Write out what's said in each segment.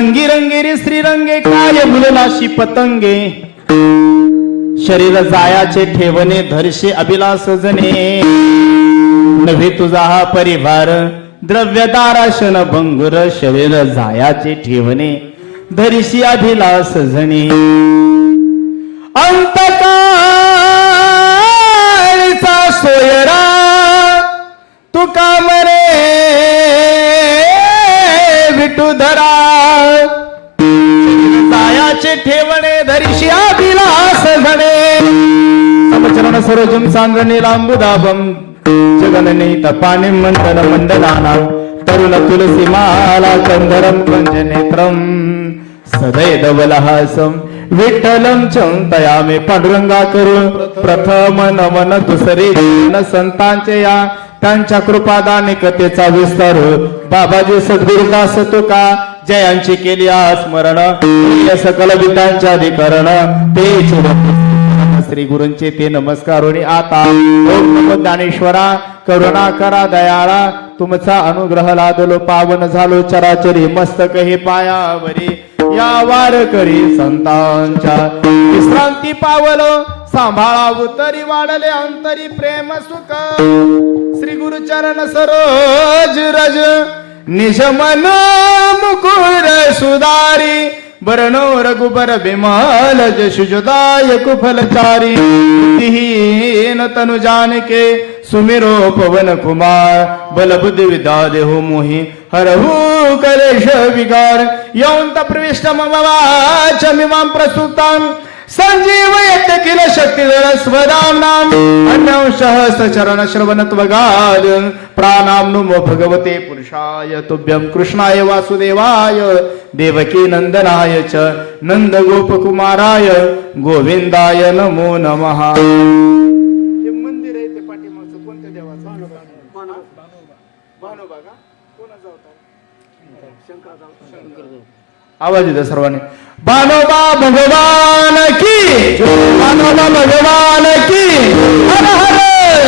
रंगी रंगेरी श्रीरंगे काय मुललाशी पतंगे शरीर जायाचे ठेवणे धरशे अभिलाष जने नव्हे तुझा हा परिवार द्रव्यदाराशन भंगुर शरीर जायाचे ठेवणे धरिशी अभिलाष जने अंतकाळचा सोयरा तुका मरे विठुधरा जायाचे ठेवणे धरिशी अभिलाष झणे समचरण सरोजम सांगणे लांबुदाभम जगनने तपाने मंथन मंडनाना तरुण तुलसी माला कंधरम कंजनेत्रम सदैदवलहासम विठ्ठलम चिंतयामे पांडुरंगा करून प्रथम नमन दुसरे न संतांचे या त्यांच्या कृपादाने कथेचा विस्तार बाबाजी सद्गुरुदास तुका जयांची केली स्मरण सकल विद्यांच्या अधिकरण ते श्री गुरूंचे ते नमस्कार आता ओम नमो ज्ञानेश्वरा करुणा करा दयाळा तुमचा अनुग्रह लादलो पावन झालो चराचरी मस्तक हे पायावरी या वार करी संतांच्या विश्रांती पावलो सांभाळा उतरी वाढले अंतरी प्रेम सुख श्री गुरुचरण सरोज रज निज मन मुकुर सुधारी बरनो रघुबर बिमल जशुजदाय कुफलचारी बुद्धिहीन तनु जानके सुमिरो पवन कुमार बल बुद्धि विद्या देहो मोहि हरहु कलेश विकार यौंत प्रविष्ट मम वाचमिमां प्रसूतां संजीवयत किल शक्तिधर स्वदाम्नां अन्यंशः चरण श्रवण त्वगाद प्राणां नमो भगवते पुरुषाय तुभ्यं कृष्णाय वासुदेवाय देवकी नंदनाय च नंद गोपकुमाराय गोविंदाय नमो नमः. हे मंदिर आहे ते पाठीमागचं कोणत्या देवाचं? भानोबा का? कोणाचा अवतार? शंकराचा. आवाज येतो सर्वांनी. भानोबा भगवान की, भानोबा भगवान की, हर हर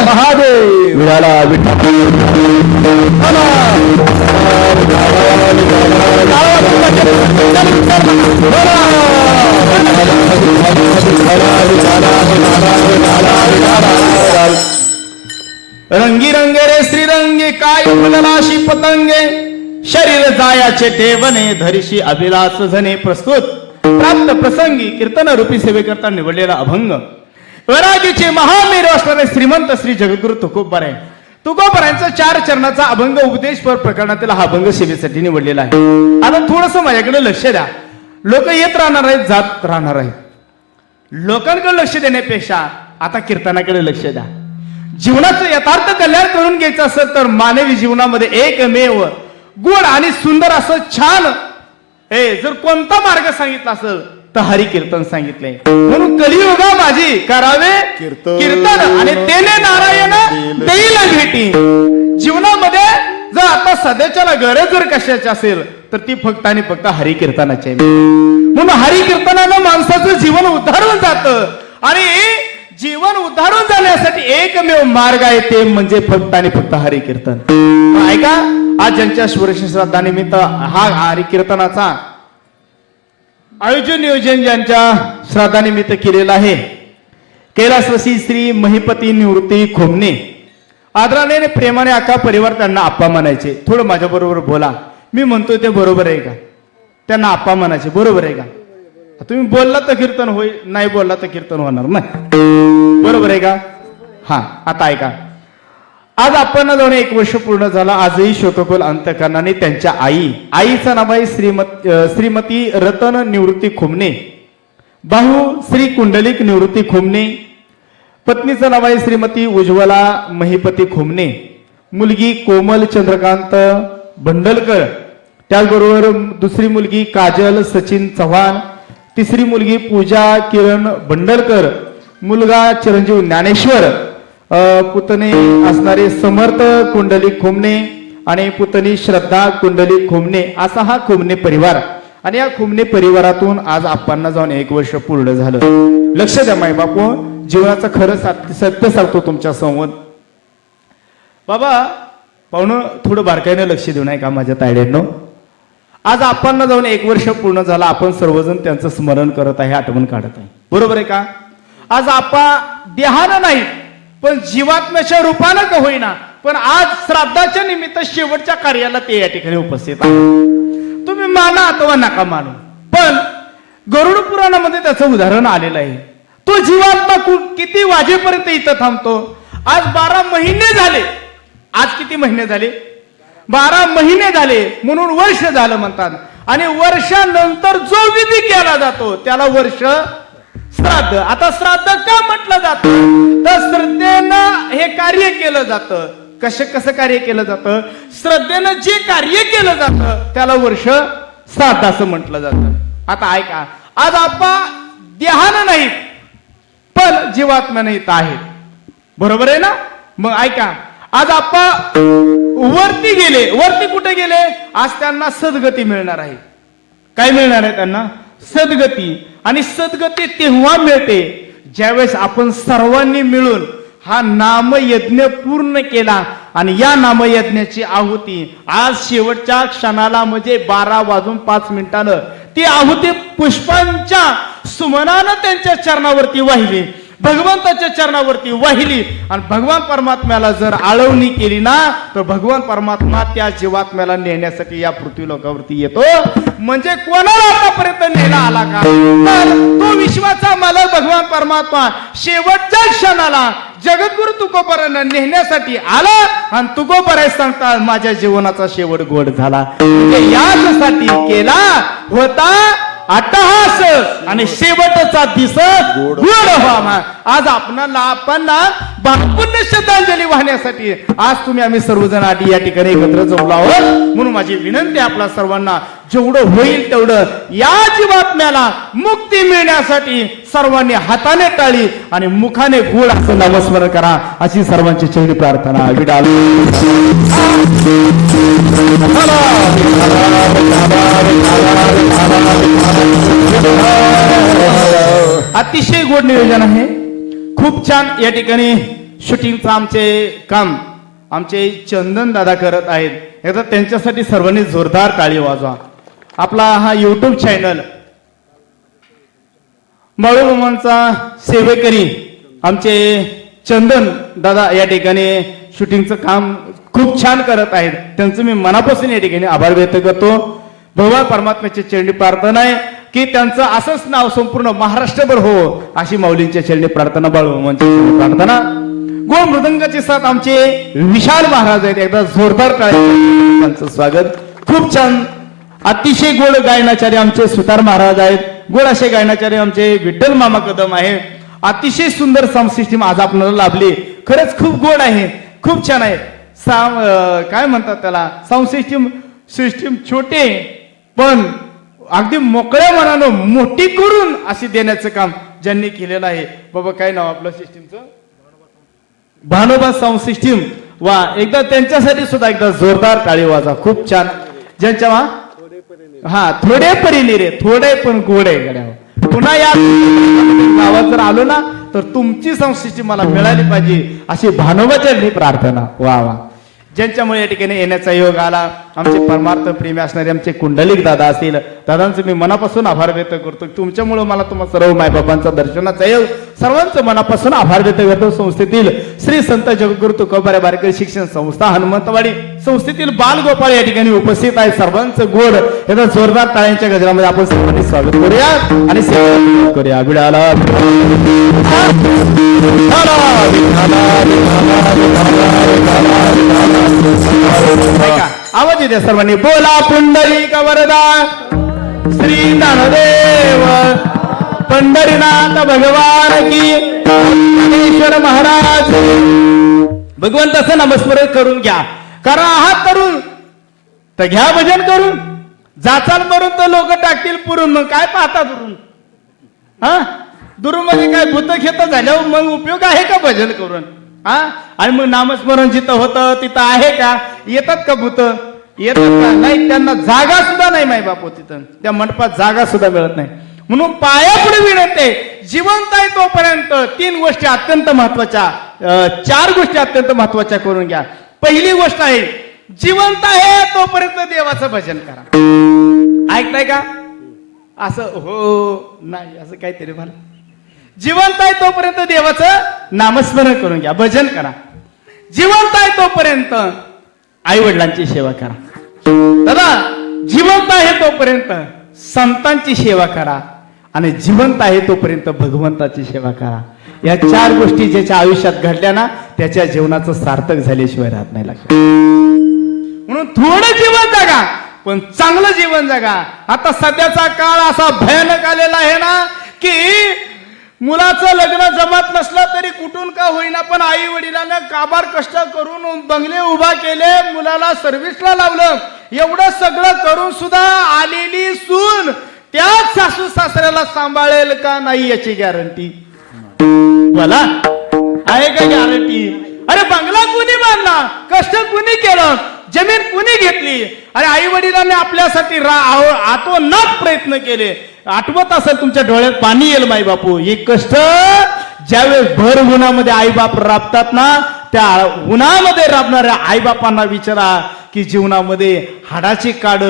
महादेव. विठाला विठ्ठल. रंगी रंगे रे श्रीरंगी काय फुललाशी पतंगे शरीर जायाचे ठेवणे धरिशी अभिलाष झणे. प्रस्तुत प्राप्त प्रसंगी कीर्तन रूपी सेवेकरता निवडलेला अभंग वैरागीचे महामेरू असणारे श्रीमंत श्री जगद्गुरु तुकोबाराय तुकोबारायांचा 4 चरणाचा अभंग उपदेशपर प्रकरणातील हा अभंग सेवेसाठी निवडलेला आहे. आता थोडस माझ्याकडे लक्ष द्या. लोक येत राहणार आहेत, जात राहणार आहेत. लोकांकडे लक्ष देण्यापेक्षा आता कीर्तनाकडे लक्ष द्या. जीवनाचं यथार्थ कल्याण करून घ्यायचं असेल तर मानवी जीवनामध्ये एकमेव गोड आणि सुंदर असं छान जर कोणता मार्ग सांगितला असेल तर हरी कीर्तन सांगितलंय. म्हणून कलियुगा माझी करावे कीर्तन आणि तेने नारायण देईल भेटी. जीवनामध्ये जर आता सध्याच्याला गरज जर कशाची असेल तर ती फक्त आणि फक्त हरी कीर्तनाची आहे. म्हणून हरी कीर्तनानं माणसाचं जीवन उद्धारून जातं आणि जीवन उद्धारून जाण्यासाठी एकमेव मार्ग आहे ते म्हणजे फक्त आणि फक्त हरी कीर्तन. ऐका, आज ज्यांच्या श्राद्धा निमित्त हा हरी कीर्तनाचा आयोजन नियोजन ज्यांच्या श्राद्धानिमित्त केलेला आहे कैलासवासी श्री महिपती निवृत्ती खोमणे. आदराने आणि प्रेमाने आका परिवार त्यांना आप्पा म्हणायचे. थोडं माझ्या बरोबर बोला. मी म्हणतोय ते बरोबर आहे का? त्यांना आप्पा म्हणायचे बरोबर आहे का? तुम्ही बोलला तर कीर्तन होईल, नाही बोलला तर कीर्तन होणार नाही. बरोबर आहे का? हा, आता ऐका. आज आपण जाऊन 1 वर्ष पूर्ण झाला. आजही शोककोल अंतकरणाने त्यांच्या आईचं नाव आहे श्रीमती रतन निवृत्ती खोमणे, भाऊ श्री कुंडलिक निवृत्ती खोमणे, पत्नीचं नाव आहे श्रीमती उज्ज्वला महिपती खोमणे, मुलगी कोमल चंद्रकांत भंडलकर, त्याचबरोबर दुसरी मुलगी काजल सचिन चव्हाण, तिसरी मुलगी पूजा किरण भंडलकर, मुलगा चिरंजीव ज्ञानेश्वर, पुतणे असणारे समर्थ कुंडलिक खोमणे आणि पुतणी श्रद्धा कुंडलिक खोमणे. असा हा खोमणे परिवार. आणि या खोमणे परिवारातून आज आप्पांना जाऊन 1 वर्ष पूर्ण झालं. लक्ष द्या माय बापू, जीवनाचं खरं सत्य सांगतो तुमच्या समोर. बाबा पाहुणं थोडं बारकाईनं लक्ष देऊ नये का माझ्या तायड्यांनो. आज आपण जाऊन 1 वर्ष पूर्ण झालं, आपण सर्वजण त्यांचं स्मरण करत आहे, आठवण काढत आहे, बरोबर आहे का? आज आपण देहानं नाही पण जीवात्म्याच्या रूपानं का होईना, पण आज श्राद्धाच्या निमित्त शेवटच्या कार्याला ते या ठिकाणी उपस्थित आहे. तुम्ही माना अथवा नका मानू, पण गरुड पुराणामध्ये त्याचं उदाहरण आलेलं आहे. तो जीवात्मा किती वाजेपर्यंत इथं थांबतो? आज 12 महिने झाले. आज किती महिने झाले? 12 महिने झाले, म्हणून वर्ष झालं म्हणतात. आणि वर्षानंतर जो विधी केला जातो त्याला वर्ष श्राद्ध. आता श्राद्ध का म्हटलं जातं? तर श्रद्धेनं हे कार्य केलं जातं. कसं कार्य केलं जातं? श्रद्धेनं जे कार्य केलं जातं त्याला वर्ष श्राद्ध असं म्हटलं जातं. आता ऐका, आज आपण देहानं नाही पण जीवात्म्यानं इथं आहे, बरोबर आहे ना? मग ऐका, आज आपण वरती गेले. वरती कुठे गेले? आज त्यांना सद्गती मिळणार आहे. काय मिळणार आहे त्यांना? सद्गती. आणि सद्गती तेव्हा मिळते ज्यावेळेस आपण सर्वांनी मिळून हा नामयज्ञ पूर्ण केला. आणि या नामयज्ञाची आहुती आज शेवटच्या क्षणाला म्हणजे 12:05 ती आहुती पुष्पांच्या सुमनानं त्यांच्या चरणावरती वाहिली, भगवंताच्या चरणावरती वाहिली. आणि भगवान परमात्म्याला जर आळवणी केली ना, तर भगवान परमात्मा त्या जीवात्म्याला नेण्यासाठी या पृथ्वी लोकावरती येतो. म्हणजे कोणाला आतापर्यंत नेला आला का? तर तो विश्वाचा मालक भगवान परमात्मा शेवटच्या क्षणाला जगद्गुरु तुकोबरांना नेण्यासाठी आला. आणि तुकोबराय सांगतात माझ्या जीवनाचा शेवट गोड झाला. म्हणजे यासाठी केला होता अट्टहास आणि शेवटचा दिस गोड व्हावा. आज आपण पुण्य श्रद्धांजली वाहण्यासाठी आज तुम्ही आम्ही सर्वजण आधी या ठिकाणी एकत्र जमलो आहोत. म्हणून माझी विनंती आपल्या सर्वांना, जेवढं होईल तेवढं या जीवात्म्याला मुक्ती मिळण्यासाठी सर्वांनी हाताने टाळी आणि मुखाने गोड असं नामस्मरण करा, अशी सर्वांची चरणी प्रार्थना. विडाल अतिशय गोड नियोजन आहे, खूप छान. या ठिकाणी शूटिंगचं आमचे काम आमचे चंदन दादा करत आहेत. एकदा त्यांच्यासाठी सर्वांनी जोरदार टाळी वाजवा. आपला हा युट्यूब चॅनल बाळूमामांचा सेवेकरी आमचे चंदन दादा या ठिकाणी शूटिंगचं काम खूप छान करत आहेत. त्यांचं मी मनापासून या ठिकाणी आभार व्यक्त करतो. भगवान परमात्म्याच्या चरणी प्रार्थना आहे की त्यांचं असंच नाव संपूर्ण महाराष्ट्रभर हो, अशी माऊलींच्या चरणी प्रार्थना, बाळूमामांच्या चरणी प्रार्थना. गोड मृदंगाची साथ आमचे विशाल महाराज आहेत. एकदा जोरदार टाळ्या त्यांचं स्वागत. खूप छान अतिशय गोड गायनाचार्य आमचे सुतार महाराज आहेत. गोड असे गायनाचार्य आमचे विठ्ठल मामा कदम आहे. अतिशय सुंदर साऊंड सिस्टीम आज आपल्याला लाभली. खरंच खूप गोड आहे, खूप छान आहे. काय म्हणतात त्याला, साऊंड सिस्टीम छोटे पण अगदी मोकळ्या मनानं मोठी करून अशी देण्याचं काम ज्यांनी केलेलं आहे. बाबा काय नाव आपलं सिस्टीमचं? भानोबा साऊंड सिस्टीम. वा, एकदा त्यांच्यासाठी सुद्धा एकदा जोरदार टाळी वाजा. खूप छान. ज्यांच्या थोडे परीने रे, थोडे पण गोड आहे गड्या. पुन्हा या गावात जर आलो ना तर तुमची साऊंड सिस्टीम मला मिळाली पाहिजे, अशी भानोबाच्या प्रार्थना. वा वा. ज्यांच्यामुळे या ठिकाणी येण्याचा योग आला, आमचे परमार्थ प्रेमी असणारे आमचे कुंडलिक दादा असतील, दादांचं मी मनापासून आभार व्यक्त करतो. तुमच्यामुळे मला तुम्हा सर्व मायबापांचा दर्शनाचा योग, सर्वांचं मनापासून आभार व्यक्त करतो. संस्थेतील श्री संत जगद्गुरु तुकोबाराय वारकरी शिक्षण संस्था हनुमंतवाडी संस्थेतील बालगोपाळ या ठिकाणी उपस्थित आहे. सर्वांचं गोड याचा जोरदार टाळ्यांच्या गजरामध्ये आपण सर्वांनी स्वागत करूया आणि सेवा करूया. विडाला आवाज येते सर्वांनी. बोला पुंडलिक वरदा श्री ज्ञानदेव पंढरीनाथ भगवान की, ज्ञानेश्वर महाराज. भगवंताचं नामस्मरण करून घ्या. कारण आहात तरुण तर घ्या भजन करून. जाचाल करून तर लोक टाकतील पुरून. मग काय पाहता दुरून? हा, दुरून म्हणजे काय भूत खेत झाल्यावर मग उपयोग आहे का भजन करून? हा, आणि मग नामस्मरण जिथं होतं तिथं आहे का? येतात का भूत? येतात का? नाही, त्यांना जागा सुद्धा नाही माय बापू. तिथं त्या मंडपात जागा सुद्धा मिळत नाही. म्हणून पायापुढे विनंती, जिवंत आहे तोपर्यंत 3 गोष्टी अत्यंत महत्वाच्या, 4 गोष्टी अत्यंत महत्वाच्या करून घ्या. पहिली गोष्ट आहे, जिवंत आहे तोपर्यंत देवाचं भजन करा. ऐकताय का? असं हो नाही असं काहीतरी म्हणा. जिवंत आहे तोपर्यंत देवाचं नामस्मरण करून घ्या, भजन करा. जिवंत आहे तोपर्यंत आई वडिलांची सेवा करा. दादा जिवंत आहे तोपर्यंत संतांची सेवा करा आणि जिवंत आहे तोपर्यंत भगवंताची सेवा करा. या 4 गोष्टी ज्याच्या आयुष्यात घडल्या ना त्याच्या जीवनाचं सार्थक झाल्याशिवाय राहत नाही. लक्षात. म्हणून थोडं जीवन जगा पण चांगलं जीवन जगा. आता सध्याचा काळ असा भयानक आलेला आहे ना की मुलाचं लग्न जमत नसलं तरी कुठून का होईना पण आई वडिलांना काबार कष्ट करून बंगले उभा केले, मुलाला सर्व्हिसला लावलं. एवढं सगळं करून सुद्धा आलेली सून त्याच सासू सासऱ्याला सांभाळेल का नाही याची गॅरंटी बोला आहे का गॅरंटी? अरे बंगला कुणी बांधला, कष्ट कुणी केलं, जमीन कुणी घेतली? अरे आई वडिलांनी आपल्यासाठी आतोनात प्रयत्न केले. आठवत असेल तुमच्या डोळ्यात पाणी येईल माई बापू. हे कष्ट ज्यावेळेस भर उन्हामध्ये आई बाप राबतात ना त्या उन्हामध्ये राबणाऱ्या आई बापांना विचारा की जीवनामध्ये हाडाची काड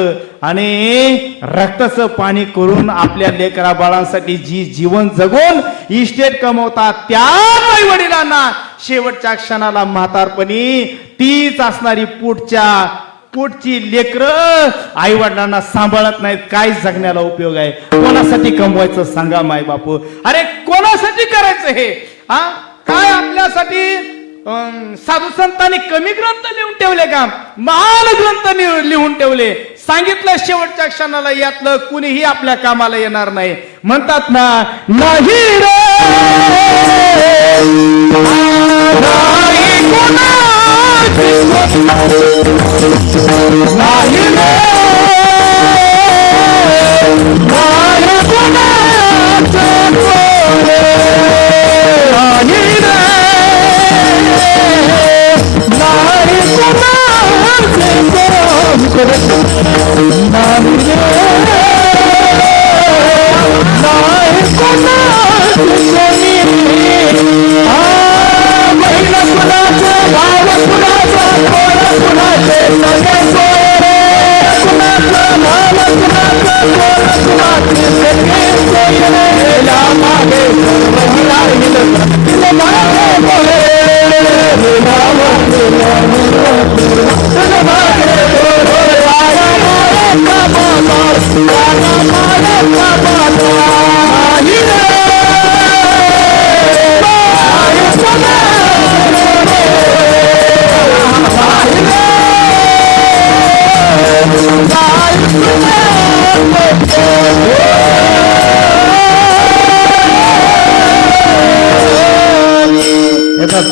आणि रक्ताचं पाणी करून आपल्या लेकरा बाळांसाठी जी जीवन जगून इस्टेट कमवतात त्याच आई वडिलांना शेवटच्या क्षणाला म्हातारपणी तीच असणारी पोटची लेकरं आई वडिलांना सांभाळत नाहीत. काय जगण्याला उपयोग आहे? कोणासाठी कमवायचं सांगा माय बापू? अरे कोणासाठी करायचं हे? काय आपल्यासाठी साधू संतांनी कमी ग्रंथ लिहून ठेवले का? महान ग्रंथ लिहून ठेवले. सांगितलं शेवटच्या क्षणाला यातलं कुणीही आपल्या कामाला येणार नाही. म्हणतात ना नाही रे नाही रे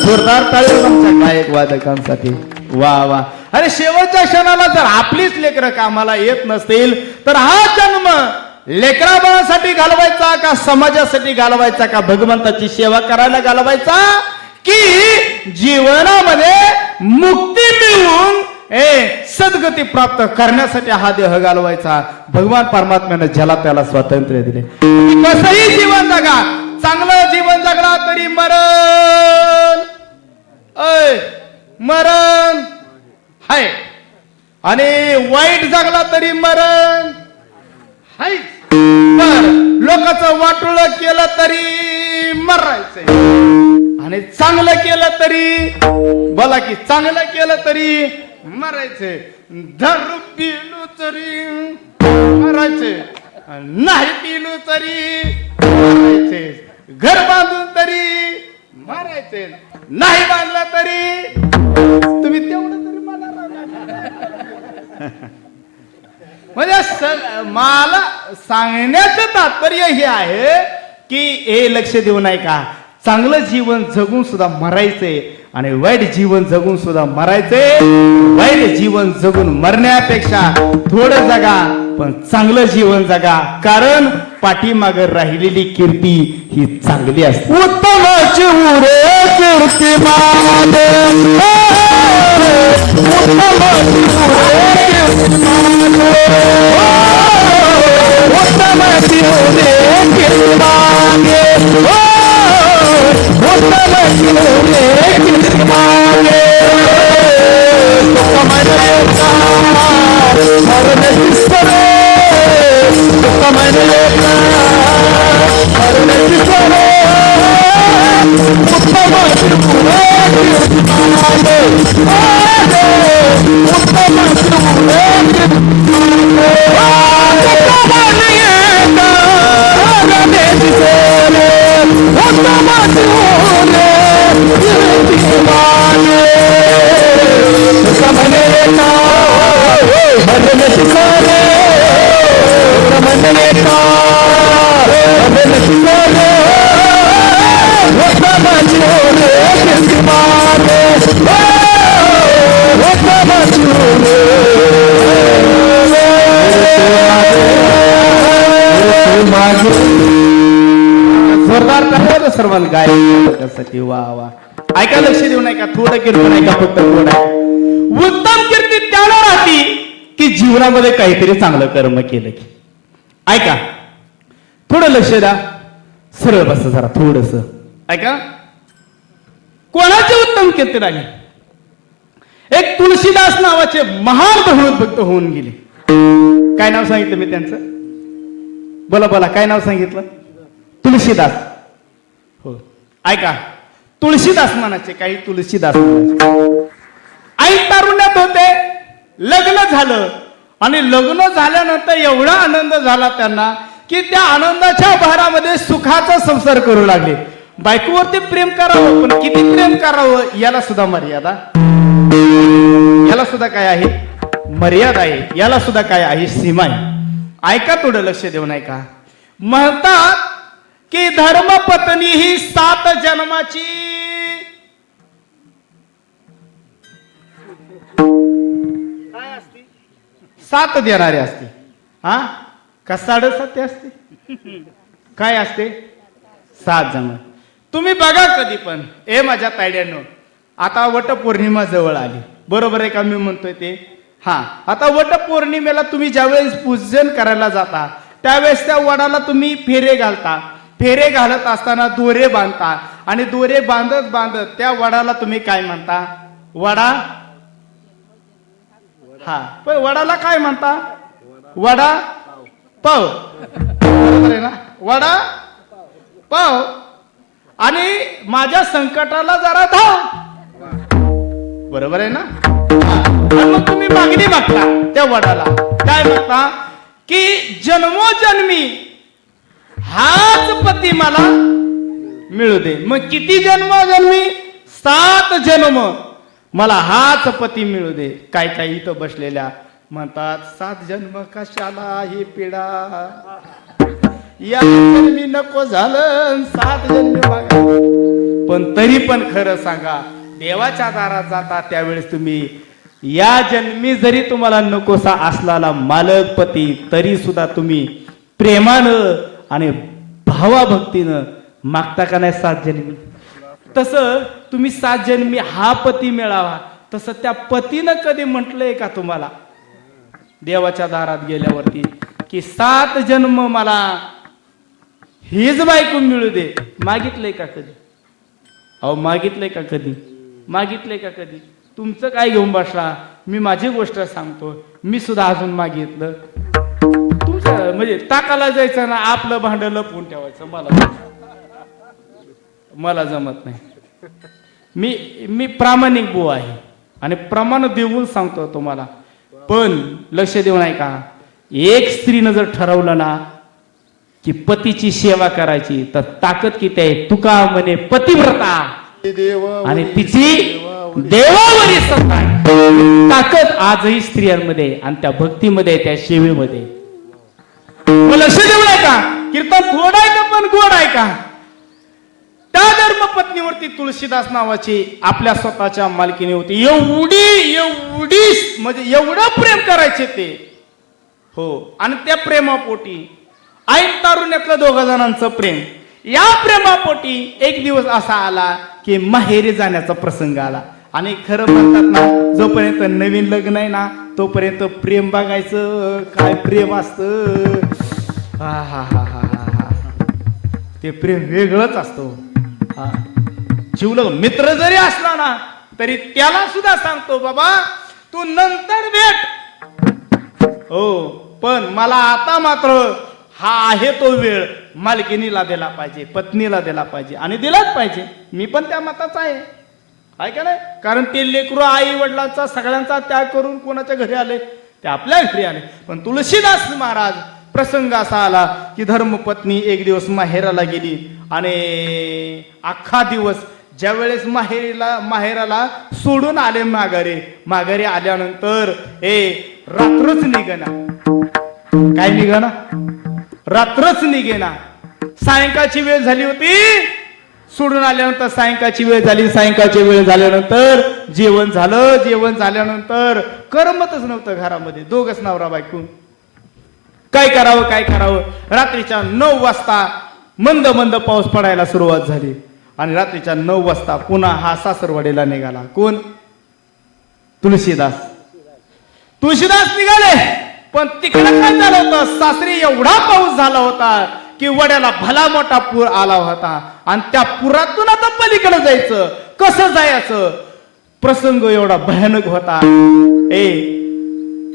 जोरदार टाळी आमच्या गायक वादकांसाठी. वा वा. अरे शेवटच्या क्षणाला जर आपलीच लेकरं कामाला येत नसतील तर हा जन्म लेकरा बाळासाठी घालवायचा का समाजासाठी घालवायचा का भगवंताची सेवा करायला घालवायचा की जीवनामध्ये मुक्ती मिळवून सद्गती प्राप्त करण्यासाठी हा देह घालवायचा? भगवान परमात्म्याने ज्याला त्याला स्वातंत्र्य दिले. कसंही जीवन जगा. चांगलं जीवन जगला तरी मरण मरण हाय आणि वाईट जगला तरी मरण हाय. लोकांचं वाटोळ केलं तरी मरायचंय आणि चांगलं केलं तरी बोला की चांगलं केलं तरी मरायचंय. दारू पिलो तरी मरायचे, नाही पिलो तरी मरायचे, घर बांधून तरी मारायचे, नाही बांधलं तरी तुम्ही तेवढं तरी मला म्हणजे मला सांगण्याचं तात्पर्य हे आहे की हे लक्ष देऊ नये का चांगलं जीवन जगून सुद्धा मरायचंय आणि वाईट जीवन जगून सुद्धा मरायचंय. वाईट जीवन जगून मरण्यापेक्षा थोडं जगा पण चांगलं जीवन जगा. कारण पाठीमागे राहिलेली कीर्ती ही चांगली असते. उत्तमाची उरे कीर्ती माने, उत्तमाची उरे कीर्ती माने, उत्तमाची उरे कीर्ती माने, उत्तमाची उरे कीर्ती माने. मरण जोरदार टाळ्या सर्वांना गायसाठी वा वा. ऐका, लक्ष देऊ नये का, थोडं कीर्तन ऐका, फक्त थोडं. उत्तम कीर्ती त्याला राहती की जीवनामध्ये काहीतरी चांगलं कर्म केलं की. ऐका, थोडं लक्ष द्या, सरळ बस जरा थोडस ऐका. कोणाचे उत्तम कीर्ती राहिले? एक तुळशीदास नावाचे महान भगवत भक्त होऊन गेले. काय नाव सांगितलं मी त्यांचं? बोला बोला, काय नाव सांगितलं? तुळशीदास. हो, ऐका, तुळशीदास म्हणायचे, काही तुळशीदास म्हणायचे. आई तारुण्यात होते, लग्न झालं आणि लग्न झाल्यानंतर एवढा आनंद झाला त्यांना की त्या आनंदाच्या भारामध्ये सुखाचा संसार करू लागले. बायकोवरती प्रेम करावं, पण किती प्रेम करावं याला सुद्धा मर्यादा, याला सुद्धा काय आहे? मर्यादा आहे. याला सुद्धा काय आहे? सीमा आहे. ऐका, थोडं लक्ष देऊन ऐका. म्हणतात की धर्मपत्नी ही 7 जन्माची काय असते? 7 देणारी असते. हा का 7.5 असते? काय असते? 7 जन्म. तुम्ही बघा कधी पण. ए माझ्या तायड्यांनो, आता वटपौर्णिमा जवळ आली, बरोबर आहे का मी म्हणतोय ते? हा, आता वटपौर्णिमेला तुम्ही ज्यावेळेस पूजन करायला जाता त्यावेळेस त्या वडाला तुम्ही फेरे घालता. फेरे घालत असताना दोरे बांधता आणि दोरे बांधत बांधत त्या वडाला तुम्ही काय म्हणता? वडा. हा, पण वडाला काय म्हणता? वडा पाव, बरोबर आहे ना? वडा पाव. आणि माझ्या संकटाला जरा धाव, बरोबर आहे ना? मग तुम्ही मागणी मागता त्या वडाला, काय मागता? की जन्मोजन्मी हाच पती मला मिळू दे. मग किती जन्मोजन्मी? 7 जन्म मला हाच पती मिळू दे. काय काय इथं बसलेल्या म्हणतात 7 जन्म कशाला ही पिढा, या जन्मी नको झालं 7 जन्मी मागा. पण तरी पण खरं सांगा, देवाच्या दारात जाता त्यावेळेस तुम्ही या जन्मी जरी तुम्हाला नकोसा असलेला मालक पती तरी सुद्धा तुम्ही प्रेमानं आणि भावाभक्तीनं मागता का नाही 7 जन्मी? तसं तुम्ही 7 जन्मी हा पती मिळावा, तसं त्या पतीनं कधी म्हटलंय का तुम्हाला देवाच्या दारात गेल्यावरती की 7 जन्म मला हीच बायको मिळू दे? मागितलंय का कधी? अहो मागितलंय का कधी? मागितलंय का कधी? तुमचं काय घेऊन बसला? मी माझी गोष्ट सांगतो, मी सुद्धा अजून मागितलं. तुमचं म्हणजे ताकाला जायचं ना, आपलं भांड लपवून ठेवायचं. मला जमत नाही. मी प्रामाणिक बुवा आहे आणि प्रमाण देऊन सांगतो तुम्हाला. पण लक्ष देऊन ऐका, एक स्त्रीनं जर ठरवलं ना की पतीची सेवा करायची तर ताकद किती आहे? तुका म्हणे पतिव्रता आणि तिची देवावरी सत्ता आहे. ताकद आजही स्त्रियांमध्ये आणि त्या भक्तीमध्ये, त्या सेवेमध्ये. लक्ष देऊ नका, कीर्तन थोडं आहे का पण गोड आहे का? त्या धर्मपत्नीवरती तुळशीदास नावाची आपल्या स्वतःच्या मालकीने होती. एवढी म्हणजे एवढं प्रेम करायचे ते. हो, आणि त्या प्रेमापोटी ऐन तारुण्यातलं 2 जणांचं प्रेम, या प्रेमापोटी एक दिवस असा आला की माहेरी जाण्याचा प्रसंग आला. आणि खरं म्हणतात ना, जोपर्यंत नवीन लग्न आहे ना तोपर्यंत प्रेम बघायचं. काय प्रेम असतं! हा हा हा हा हा, ते प्रेम वेगळंच असतो. हा, जीवलग मित्र जरी असला ना तरी त्याला सुद्धा सांगतो, बाबा तू नंतर भेट. हो, पण मला आता मात्र हा आहे तो वेळ मालकिनीला दिला पाहिजे, पत्नीला दिला पाहिजे आणि दिलाच पाहिजे. मी पण त्या मताचा आहे का नाही? कारण ते लेकरू आई वडिलांचा सगळ्यांचा त्याग करून कोणाच्या घरी आले? ते आपल्या घरी आले. पण तुळशीदास महाराज प्रसंग असा आला की धर्मपत्नी एक दिवस माहेराला गेली आणि अख्खा दिवस ज्या वेळेस माहेराला सोडून आले माघारी आल्यानंतर रात्रच निघेना. काय निघेना? रात्रच निघेना. सायंकाळची वेळ झाली होती. सोडून आल्यानंतर सायंकाळची वेळ झाली. सायंकाळची वेळ झाल्यानंतर जेवण झालं. जेवण झाल्यानंतर करमतच नव्हतं घरामध्ये. दोघच नवरा बायको. काय करावं? रात्रीच्या 9 वाजता मंद मंद पाऊस पडायला सुरुवात झाली आणि रात्रीच्या 9 वाजता पुन्हा हा सासरवाडीला निघाला. कोण? तुळशीदास निघाले. पण तिकडे काय झालं होतं? सासरी एवढा पाऊस झाला होता की वड्याला भला मोठा पूर आला होता आणि त्या पुरातून आता पलीकडे जायचं. कसं जायचं? प्रसंग एवढा भयानक होता.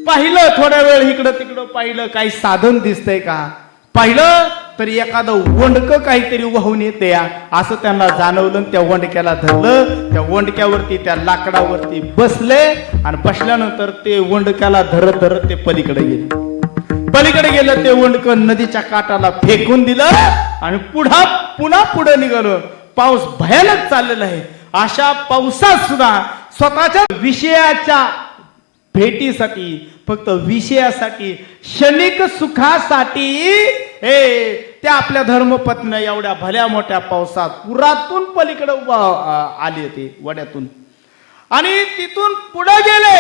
पाहिलं थोड्या वेळ इकडं तिकडं पाहिलं, काही साधन दिसतंय का? पाहिलं तर एखादं वंडक काहीतरी वाहून येते असं त्यांना जाणवलं. त्या वंडक्याला धरलं. त्या वंडक्यावरती त्या लाकडावरती बसले आणि बसल्यानंतर ते वंडक्याला धरत धरत ते पलीकडे गेलं. ते वंडक नदीच्या काठाला फेकून दिलं आणि पुन्हा पुढे निघालं. पाऊस भयानक चाललेला आहे. अशा पावसात सुद्धा स्वतःच्या विषयाच्या भेटीसाठी, फक्त विषयासाठी, क्षणिक सुखासाठी त्या आपल्या धर्मपत्नी एवढ्या भल्या मोठ्या पावसात पुरातून पलीकडे आली होती वड्यातून आणि तिथून पुढे गेले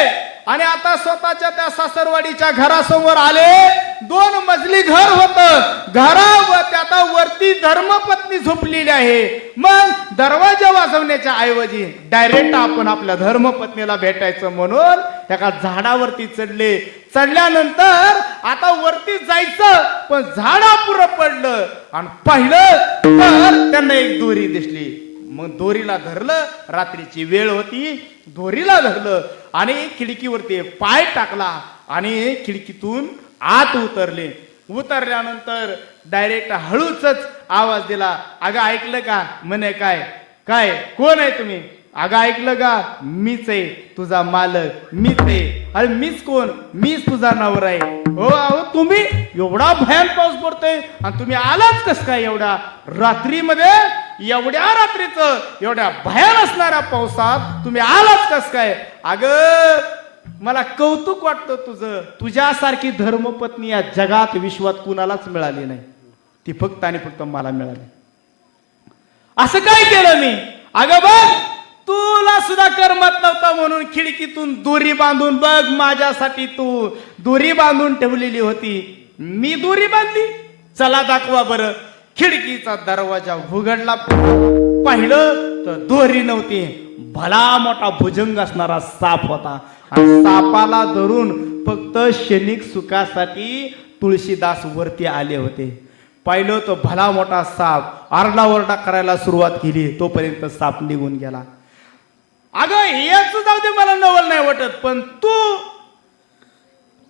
आणि आता स्वतःच्या त्या सासरवाडीच्या घरासमोर आले. 2 मजली घर होतं. घरावर आता वरती धर्मपत्नी झोपलेली आहे. मग दरवाजा वाजवण्याच्या ऐवजी डायरेक्ट आपण आपल्या धर्मपत्नीला भेटायचं म्हणून एका झाडावरती चढले. चढल्यानंतर आता वरती जायचं पण झाडापुरं पडलं आणि पाहिलं तर त्यांना एक दोरी दिसली. मग दोरीला धरलं. रात्रीची वेळ होती. दोरीला धरलं आणि खिडकीवरती पाय टाकला आणि खिडकीतून आत उतरल्यानंतर डायरेक्ट हळूच आवाज दिला. अगं ऐकलं का? म्हणे काय कोण आहे तुम्ही? अगं ऐकलं का? मीच आहे तुझा मालक. मीच आहे. अरे मीच कोण? मीच तुझा नवरा आहे. हो अहो तुम्ही एवढा भयान पाऊस पडतोय आणि तुम्ही आलाच कस काय एवढ्या रात्रीमध्ये? एवढ्या रात्रीचं एवढ्या भयान असणाऱ्या पावसात तुम्ही आलाच कस काय? अगं मला कौतुक वाटतं तुझं. तुझ्यासारखी धर्मपत्नी या जगात विश्वात कुणालाच मिळाली नाही. ती फक्त आणि फक्त मला मिळाली. असं काय केलं मी? अगं बघ तुला सुद्धा करमत नव्हतं म्हणून खिडकीतून दोरी बांधून बघ. माझ्यासाठी तू दोरी बांधून ठेवलेली होती. मी दोरी बांधली. चला दाखवा बरं. खिडकीचा दरवाजा उघडला. पाहिलं तर दोरी नव्हती. भला मोठा भुजंग असणारा साप होता आणि सापाला धरून फक्त क्षणिक सुखासाठी तुळशीदास वरती आले होते. पाहिलं तर भला मोठा साप आरडाओरडा करायला सुरुवात केली. तोपर्यंत साप निघून गेला. अगं याच जाऊ दे, मला नवल नाही वाटत, पण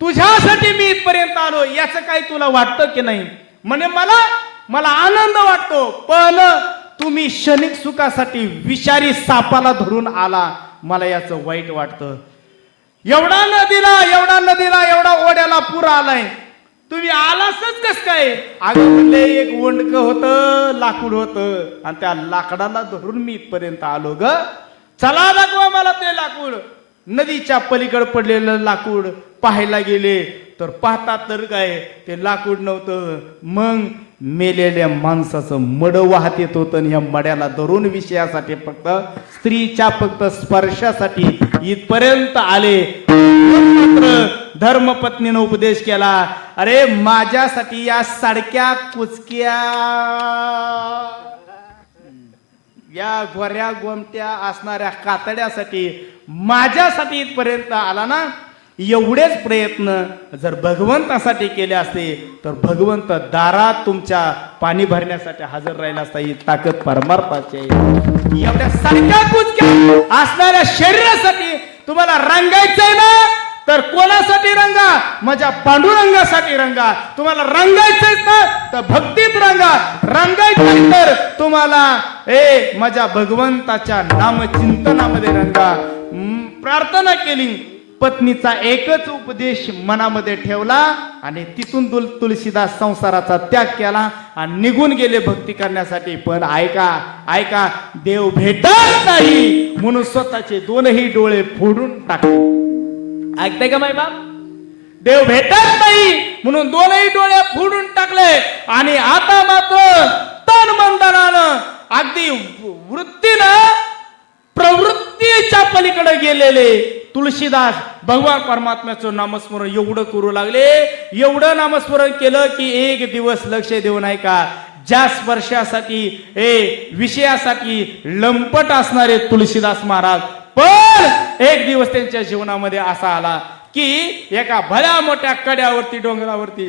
तुझ्यासाठी मी इथपर्यंत आलो याचं काही तुला वाटतं की नाही? म्हणे मला आनंद वाटतो, पण तुम्ही क्षणिक सुखासाठी विषारी सापाला धरून आला, मला याचं वाईट वाटतं. एवढा नदीला एवढा ओढ्याला पूर आलाय, तुम्ही आलासच कस काय? अगं म्हणले एक वंडक होतं, लाकूड होतं आणि त्या लाकडाला धरून मी इथपर्यंत आलो ग. चला दाखवा मला ते लाकूड. नदीच्या पलीकडे पडलेलं लाकूड पाहायला गेले तर पाहतात तर काय ते लाकूड नव्हतं, मग मेलेल्या माणसाचं मड वाहत येत होतं. आणि ह्या मड्याला धरून विषयासाठी फक्त स्त्रीच्या फक्त स्पर्शासाठी इथपर्यंत आले. धर्मपत्नीने उपदेश केला, अरे माझ्यासाठी या साडक्या कुचक्या या गोऱ्या गोमट्या असणाऱ्या कातड्यासाठी माझ्यासाठी इथपर्यंत आला ना. एवढेच प्रयत्न जर भगवंतासाठी केले असते तर भगवंत दारात तुमच्या पाणी भरण्यासाठी हजर राहिला असता. ही ताकद परमार्थाची आहे. एवढ्या सारख्या कुचक्या असणाऱ्या शरीरासाठी तुम्हाला रंगायचंय ना, तर कोणासाठी रंगा? माझ्या पांडुरंगासाठी रंगा. तुम्हाला रंगायचंच ना तर भक्तीत रंगा. रंगायचं तर तुम्हाला माझ्या भगवंताच्या नामचिंतनामध्ये रंगा. प्रार्थना केली, पत्नीचा एकच उपदेश मनामध्ये ठेवला आणि तिथून तुलसीदास संसाराचा त्याग केला आणि निघून गेले भक्ती करण्यासाठी. पण ऐका, देव भेटत नाही म्हणून स्वतःचे दोनही डोळे फोडून टाकले. ऐकताय का माय बाप? देव भेटत नाही म्हणून दोनही डोळे फोडून टाकले आणि आता मात्र तन मन धनानं अगदी वृत्तीनं प्रवृत्तीच्या पलीकडे गेलेले तुलसीदास भगवान परमात्म्याचं नामस्मरण एवढं करू लागले, एवढं नामस्मरण केलं की एक दिवस लक्ष देऊ नाही का ज्या स्पर्शासाठी विषयासाठी लंपट असणारे तुलसीदास महाराज, पण एक दिवस त्यांच्या जीवनामध्ये असा आला की एका भल्या मोठ्या कड्यावरती डोंगरावरती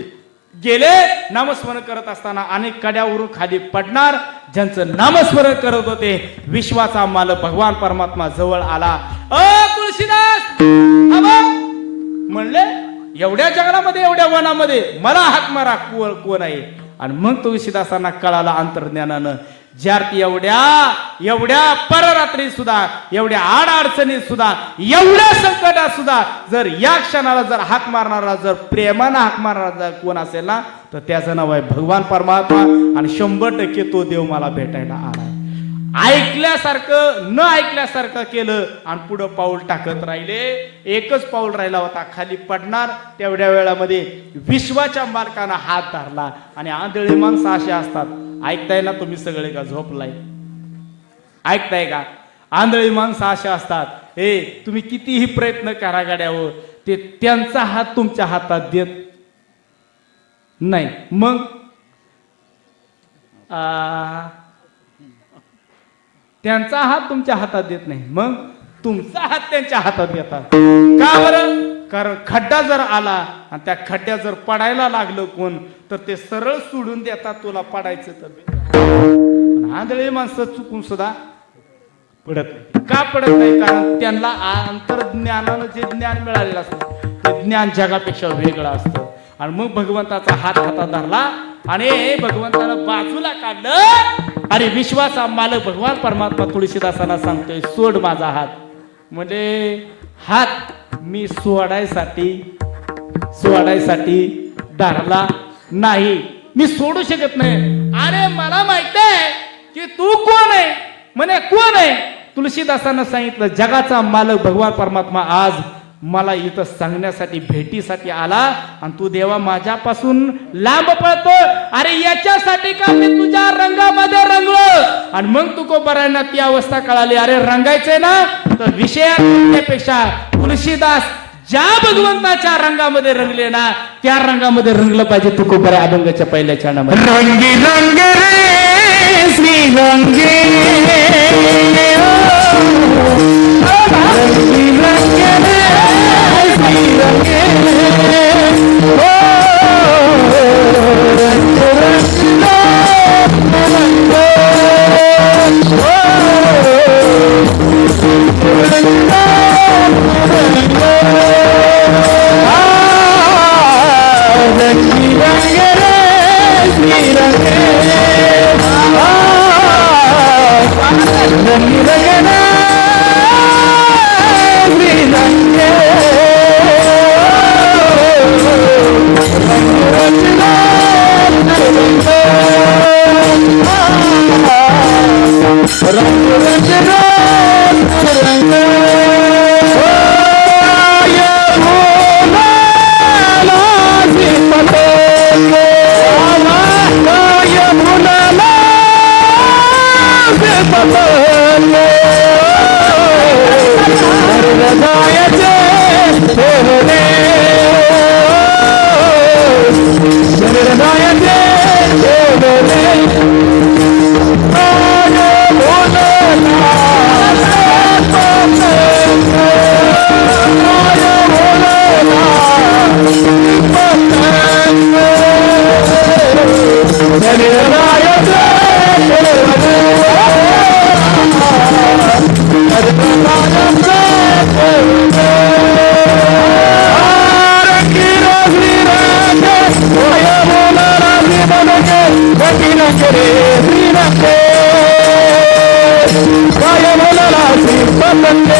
गेले नामस्मरण करत असताना अनेक कड्यावरून खाली पडणार. ज्यांचं नामस्मरण करत होते विश्वाचा मालक भगवान परमात्मा जवळ आला. तुलसीदास म्हणले, एवढ्या जंगलामध्ये एवढ्या वनामध्ये मला हाक मारा, कोण आहे? आणि मग तुलसीदासांना कळाला अंतर्ज्ञानानं, ज्यार्थी एवढ्या पररात्री सुद्धा, एवढ्या अडचणीत सुद्धा, एवढ्या संकटात सुद्धा जर या क्षणाला जर हाक मारणारा, जर प्रेमानं हाक मारणारा जर कोण असेल ना तर त्याचं नाव आहे भगवान परमात्मा. आणि 100% तो देव मला भेटायला आलाय. ऐकल्यासारखं न ऐकल्यासारखं केलं आणि पुढं पाऊल टाकत राहिले. एकच पाऊल राहिला होता, खाली पडणार. तेवढ्या वेळामध्ये विश्वाच्या मालकानं हात धरला. आणि आंधळी माणसं अशी असतात, ऐकताय ना तुम्ही सगळे का झोपलाय? ऐकताय का? आंधळी माणसं अशा असतात, तुम्ही कितीही प्रयत्न करा गाड्यावर, ते त्यांचा हात तुमच्या हातात देत नाही. मग त्यांचा हात तुमच्या हातात देत नाही, मग तुमचा हात त्यांच्या हातात देतात. का बरं? कारण खड्डा जर आला आणि त्या खड्ड्यात जर पडायला लागलं कोण तर ते सरळ सोडून देतात, तुला पडायचं तर. आंधळी माणसं चुकून सुद्धा पडत नाही. का पडत नाही? कारण त्यांना अंतर्ज्ञानानं जे ज्ञान मिळालेलं असतं ते ज्ञान जगापेक्षा वेगळं असतं. आणि मग भगवंताचा हात हातात धरला आणि भगवंतानं बाजूला काढलं आणि विश्वाचा मालक भगवान परमात्मा तुळशीदासांना सांगतोय, सोड माझा हात. म्हणजे हात मी सोडायसाठी धरला नाही, मी सोडू शकत नाही. अरे मला माहित आहे की तू कोण आहे. म्हणे कोण आहे? तुलसीदासांना सांगितलं, जगाचा मालक भगवान परमात्मा आज मला इथं सांगण्यासाठी भेटीसाठी आला आणि तू देवा माझ्यापासून लांब पळतो. अरे याच्यासाठी का मी तुझ्या रंगामध्ये रंगलो. आणि मग तू को बरायना ती अवस्था कळाली, अरे रंगायचंय ना तर विषयापेक्षा तुलसीदास ज्या भगवंताच्या रंगामध्ये रंगले ना त्या रंगामध्ये रंगलं पाहिजे. तू को बऱ्या अभंगाच्या पहिल्या चरणामध्ये रंगी रंग रे श्री रंगे रंगीन करे श्रीरंग काय बोलला श्री पतंगे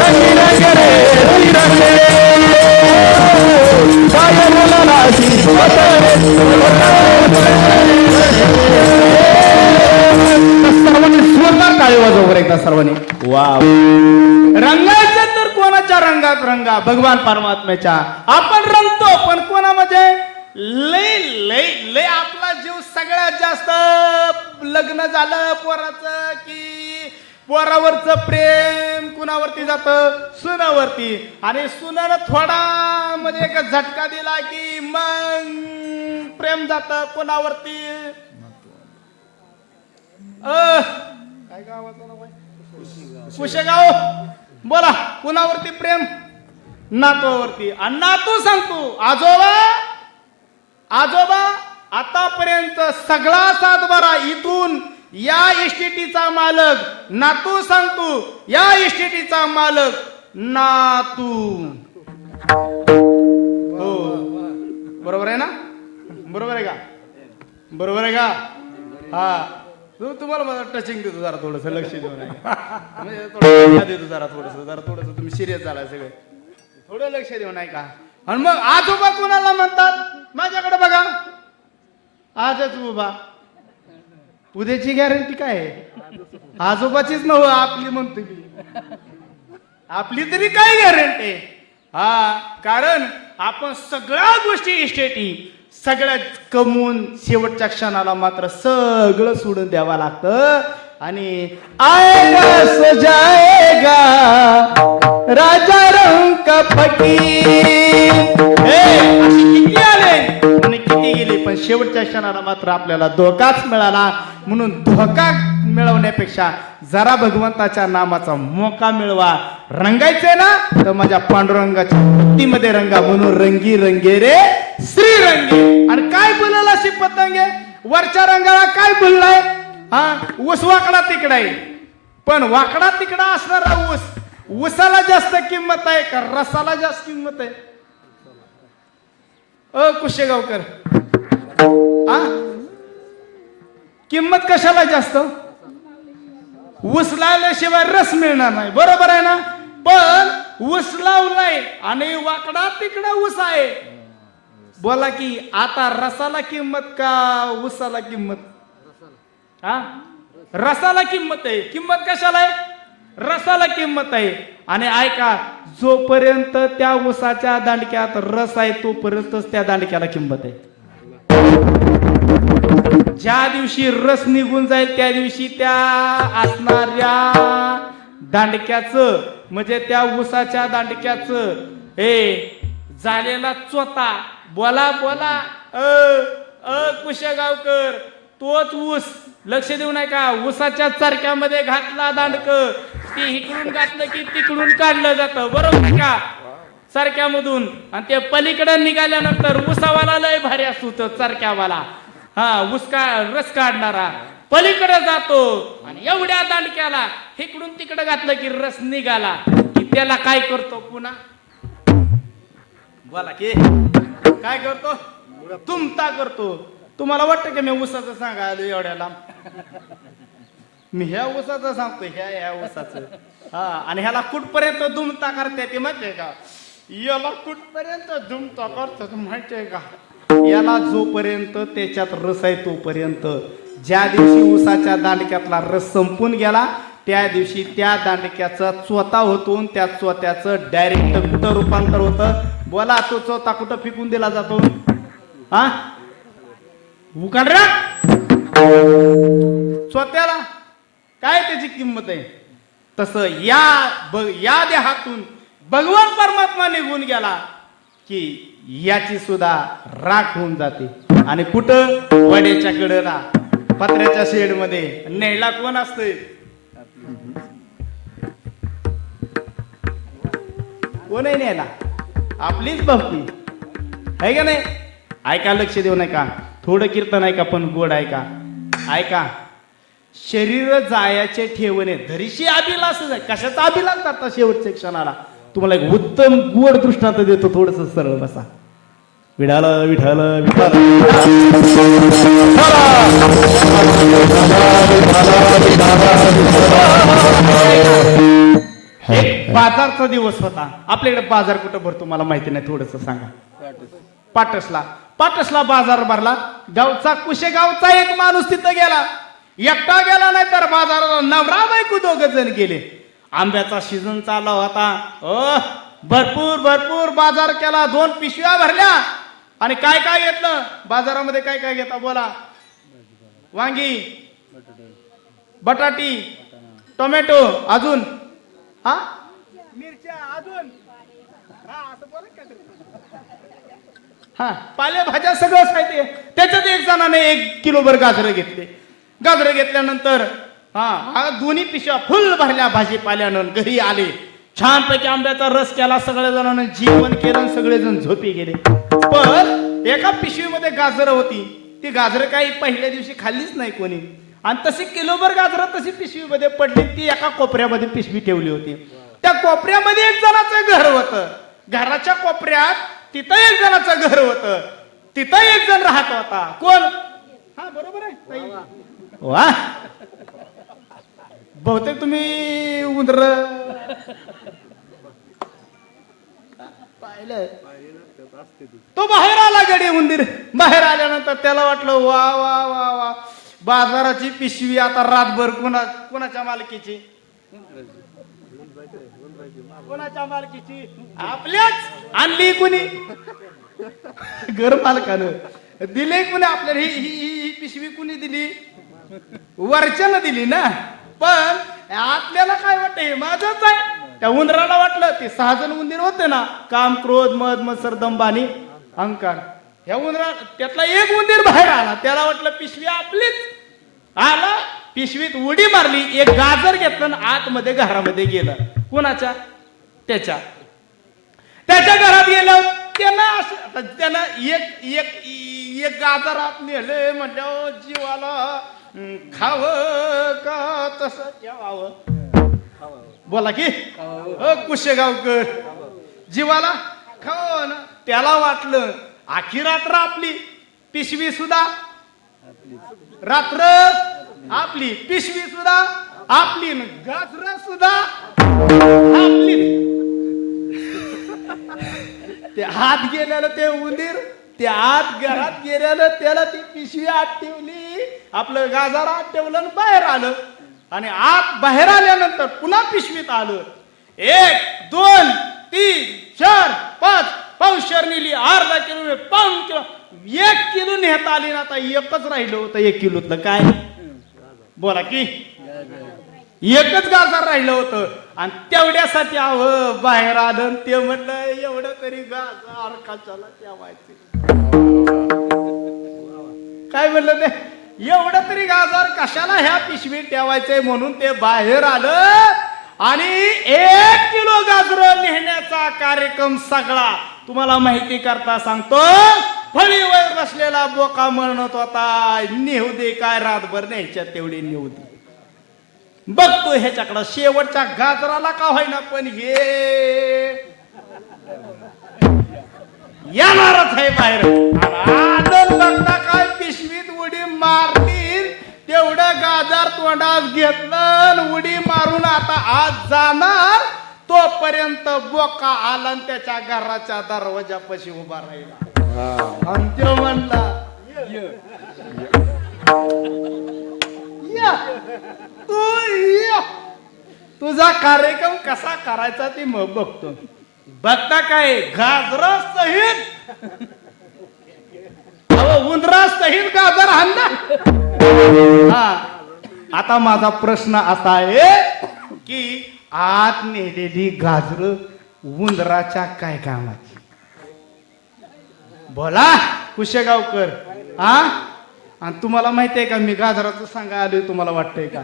रंगीन करे श्रीरंग काय बोलला श्री पतंगे सर्वांनी जोरदार टाळी वाजवा बरं एकदा सर्वांनी. वा रंगायचं तर कोणाच्या रंगात रंगा भगवान परमात्म्याच्या. आपण रंगतो पण कोणामध्ये लय लय लय आपला जीव सगळ्यात जास्त लग्न झालं पोराचं की पोरावरचं प्रेम कुणावरती जात सुनावरती आणि सुनानं थोडा म्हणजे एक झटका दिला की मग प्रेम जात कोणावरती काय गावाचं नाव आहे कुशेगाव. बोला कुणावरती प्रेम नातूवरती. आणि नातू सांगतो आजोबा आजोबा आतापर्यंत सगळा सातबारा इथून या इस्टेटीचा मालक नातू सांगतो या इस्टेटीचा मालक नातू. हो बरोबर आहे ना. बरोबर आहे का. बरोबर आहे का. हा तुम्हाला माझं टचिंग देतो जरा थोडस लक्ष देऊ नये म्हणजे देतो जरा थोडस तुम्ही सिरियस झालाय सगळे थोडं लक्ष देऊ नाही का. आणि मग आजोबा कोणाला म्हणतात माझ्याकडे बघा आजच उभा उद्याची गॅरंटी काय आहे. आजोबाचीच नव्ह आपली म्हणतो मी आपली तरी काय गॅरंटी आहे. हा कारण आपण सगळ्या गोष्टी इस्टेटी सगळ्यात कमवून शेवटच्या क्षणाला मात्र सगळं सोडून द्यावं लागतं. आणि आएगा सजाएगा राजा रंग का फकीर अशी किती आले आणि किती गेले पण शेवटच्या क्षणाला मात्र आपल्याला धोकाच मिळाला. म्हणून धोका मिळवण्यापेक्षा जरा भगवंताच्या नामाचा मोका मिळवा. रंगायचे ना तर माझ्या पांडुरंगाच्या भक्तीमध्ये रंगा म्हणून रंगी रंगे रे श्रीरंगे. आणि काय बोलायला अशी पतंगे वरच्या रंगाला काय बोललाय. हा ऊस वाकडा तिकडा आहे पण वाकडा तिकडा असणारा ऊस ऊसाला जास्त किंमत आहे का रसाला जास्त किंमत आहे. कुशेगावकर हा किंमत कशाला जास्त. ऊस लावल्याशिवाय रस मिळणार नाही बरोबर आहे ना. पण ऊस लावलाय आणि वाकडा तिकडा ऊस आहे. बोला की आता रसाला किंमत का ऊसाला किंमत. हा रसाला किंमत आहे. किंमत कशाला आहे रसाला किंमत आहे. आणि ऐका जोपर्यंत त्या ऊसाच्या दांडक्यात रस आहे तोपर्यंतच त्या दांडक्याला किंमत आहे. ज्या दिवशी रस निघून जाईल त्या दिवशी त्या असणाऱ्या दांडक्याचं म्हणजे त्या ऊसाच्या दांडक्याचं झालेला चोता. बोला बोला कुशेगावकर तोच ऊस लक्ष देऊ नये का ऊसाच्या चरक्यामध्ये घातला दांडक ती इकडून घातलं की तिकडून काढलं जातं बरोबर का चरक्यामधून. आणि ते पलीकडे निघाल्यानंतर ऊसावाला लय भारी असतो तो चरक्यावाला. हा रस काढणारा पलीकडे जातो आणि एवढ्या दांडक्याला इकडून तिकडे घातलं की रस निघाला की त्याला काय करतो पुन्हा. बोला की काय करतो तुमता करतो. तुम्हाला वाटतं की मी ऊसाचं सांगायला एवढ्या लांब. मी ह्या ऊसाचं सांगतो ह्या ऊसाचं. हा आणि ह्याला कुठपर्यंत दुमता करते ते माहितीये का. याला कुठपर्यंत दुमता करतात माहितीये का. याला जोपर्यंत त्याच्यात रस आहे तोपर्यंत. ज्या दिवशी ऊसाच्या दांडक्यातला रस संपून गेला त्या दिवशी त्या दांडक्याचा चोथा होतो त्या चोथ्याचं डायरेक्ट कुठं रूपांतर होतं. बोला तो चोथा कुठं फेकून दिला जातो. हा उकाडरा चोथ्याला काय त्याची किंमत आहे. तसं या देहातून भगवान परमात्मा निघून गेला की याची सुद्धा राख होऊन जाते. आणि कुठं वड्याच्या कडेला पत्र्याच्या शेड मध्ये न्यायला कोण असतंय कोणही न्यायला आपलीच भक्ती आहे का नाही. ऐका लक्ष देऊ नका थोडं कीर्तन ऐका पण गोड ऐका. ऐका शरीर जायाचे ठेवणे धरीशी अभिलाष कशाचा अभिलाष जातात शेवटच्या क्षणाला. तुम्हाला एक उत्तम गोड दृष्टांत देतो, थोडस सरळ बसा. विठाल विठाल विठाल. एक बाजारचा दिवस होता. आपल्याकडे बाजार कुठं भरतो मला माहिती नाही, थोडस सांगा. पाटसला बाजार भरला. गावचा कुशेगावचा एक माणूस तिथं गेला. एकटा गेला नाही तर बाजाराला नवरा बायको दोघ जण गेले. आंब्याचा सीझन चालला होता. भरपूर भरपूर बाजार केला. 2 पिशव्या भरल्या. आणि काय काय घेतलं बाजारामध्ये? काय काय घेता बोला? वांगी, बटाटी, टोमॅटो, अजून हा मिरच्या, अजून हा पालेभाज्या सगळं साहित्य. त्याच्यात एक जणाने 1 किलोभर गाजरं घेतले. गाजरं घेतल्यानंतर हा दोन्ही पिशव्या फुल भरल्या भाजीपाल्यानं घरी आले. छानपैकी आंब्याचा रस केला. सगळ्या जणांना जेवण केलं. सगळेजण झोपी गेले. पण एका पिशवीमध्ये गाजरं होती. ती गाजरं काही पहिल्या दिवशी खाल्लीच नाही कोणी. आणि तशी किलोभर गाजरं तशी पिशवीमध्ये पडली. ती एका कोपऱ्यामध्ये पिशवी ठेवली होती. त्या कोपऱ्यामध्ये एक जणाचं घर होतं. घराच्या कोपऱ्यात तिथं एक जणाचं घर होतं. तिथं एक जण राहत होता. कोण? हा बरोबर आहे. वा, बहुतेक तुम्ही उंदर पाहिलं. तो बाहेर आला गडी उंदीर. बाहेर आल्यानंतर त्याला वाटलं वा वा वा वा, बाजाराची पिशवी आता रातभर कोणाच्या मालकीची? कोणाच्या मालकीची? आपल्याच. आणली कुणी? घर मालकानं दिले. कुणी आपल्याला ही पिशवी कुणी दिली? वरच्यानं दिली ना. पण आपल्याला काय वाटतं हे माझंच आहे. त्या उंदराला वाटलं ते 6 जण उंदीर होते ना, काम, क्रोध, मद, मत्सर, दंभ आणि अहंकार. ह्या उंदरा त्यातला एक उंदीर बाहेर आला. त्याला वाटलं पिशवी आपलीच. आला, पिशवीत उडी मारली. एक गाजर घेतलं आणि आतमध्ये घरामध्ये गेलं. कुणाच्या? त्याच्या घरात गेलं. त्यानं एक गाजर आत नेले. म्हटलं जीवाला खावं का तसं ठेवावं? बोला की कुशेगावकर, जीवाला खावं ना. त्याला वाटलं आखी रात्र आपली, पिशवी सुद्धा रात्र आपली, पिशवी सुद्धा आपली, गाजर सुद्धा आपली. ते हात गेलेलं ते उंदीर, ते आत घरात गेलेलं त्याला ती पिशवी आत ठेवली. आपलं गाजर आत ठेवलं आणि बाहेर आलं. आणि आत बाहेर आल्यानंतर पुन्हा पिशवीत आलं. 1 2 3 4 5 पावशेर नेली. अर्धा किलो, पाऊण किलो, 1 किलो नेता आली ना. आता एकच राहिलं होतं 1 किलोतलं. काय बोला की? एकच गाजर राहिलं होतं. आणि तेवढ्यासाठी बाहेर आलं. ते म्हटलं एवढं तरी गाजर कशाला ठेवायचे? काय म्हणलं ते? एवढं तरी गाजर कशाला ह्या पिशवीत ठेवायचंय म्हणून ते बाहेर आलं. आणि 1 किलो गाजर नेण्याचा कार्यक्रम सगळा तुम्हाला माहिती करता सांगतो. फळीवर बसलेला बोका म्हणत होता नेऊ दे, काय रातभर न्यायच्या तेवढी नेऊ दे. बघतो ह्याच्याकडं शेवटच्या गाजराला का होईना पण हे येणारच आहे बाहेर. बघता काय पिशवीत उडी मारली. तेवढं गाजर तोंडात घेतलं. उडी मारून आता आज जाणार. तोपर्यंत बोका आला आणि त्याच्या घराच्या दरवाजापाशी उभा राहिला. आणि तो म्हणला तुझा कार्यक्रम कसा करायचा ते मग बघतो. बघता काय गाजर सहित उंदरा सहित गाजर आणला. हा आता माझा प्रश्न असा आहे की आत नेलेली गाजर उंदराच्या काय कामाची? बोला कुशेगावकर. हा आणि तुम्हाला माहिती आहे का मी गाजराचं सांगा आलोय? तुम्हाला वाटतंय का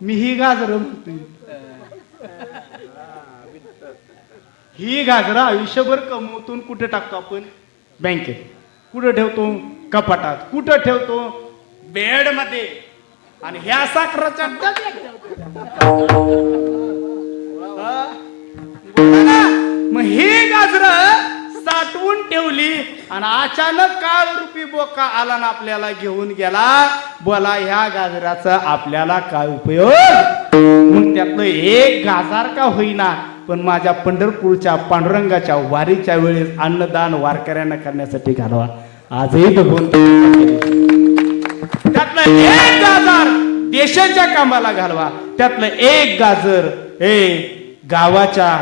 मी ही गाजर म्हणतोय? ही गाजर आयुष्यभर कमवतून कुठे टाकतो आपण? बँकेत. कुठं ठेवतो? कपाटात. कुठं ठेवतो? बेड मध्ये. आणि ह्या साखराच्या ना? मग हे गाजर साठवून ठेवली आणि अचानक काळ रूपी बोका आला ना आपल्याला घेऊन गेला. बोला ह्या गाजराचा आपल्याला काय उपयोग? मग त्यातलं एक गाजार का होईना पण माझ्या पंढरपूरच्या पांडुरंगाच्या वारीच्या वेळेस अन्नदान वारकऱ्यांना करण्यासाठी घालवा. आजही बघून त्यातलं एक गाजर देशाच्या कामाला घालवा. त्यातलं एक गाजर गावाच्या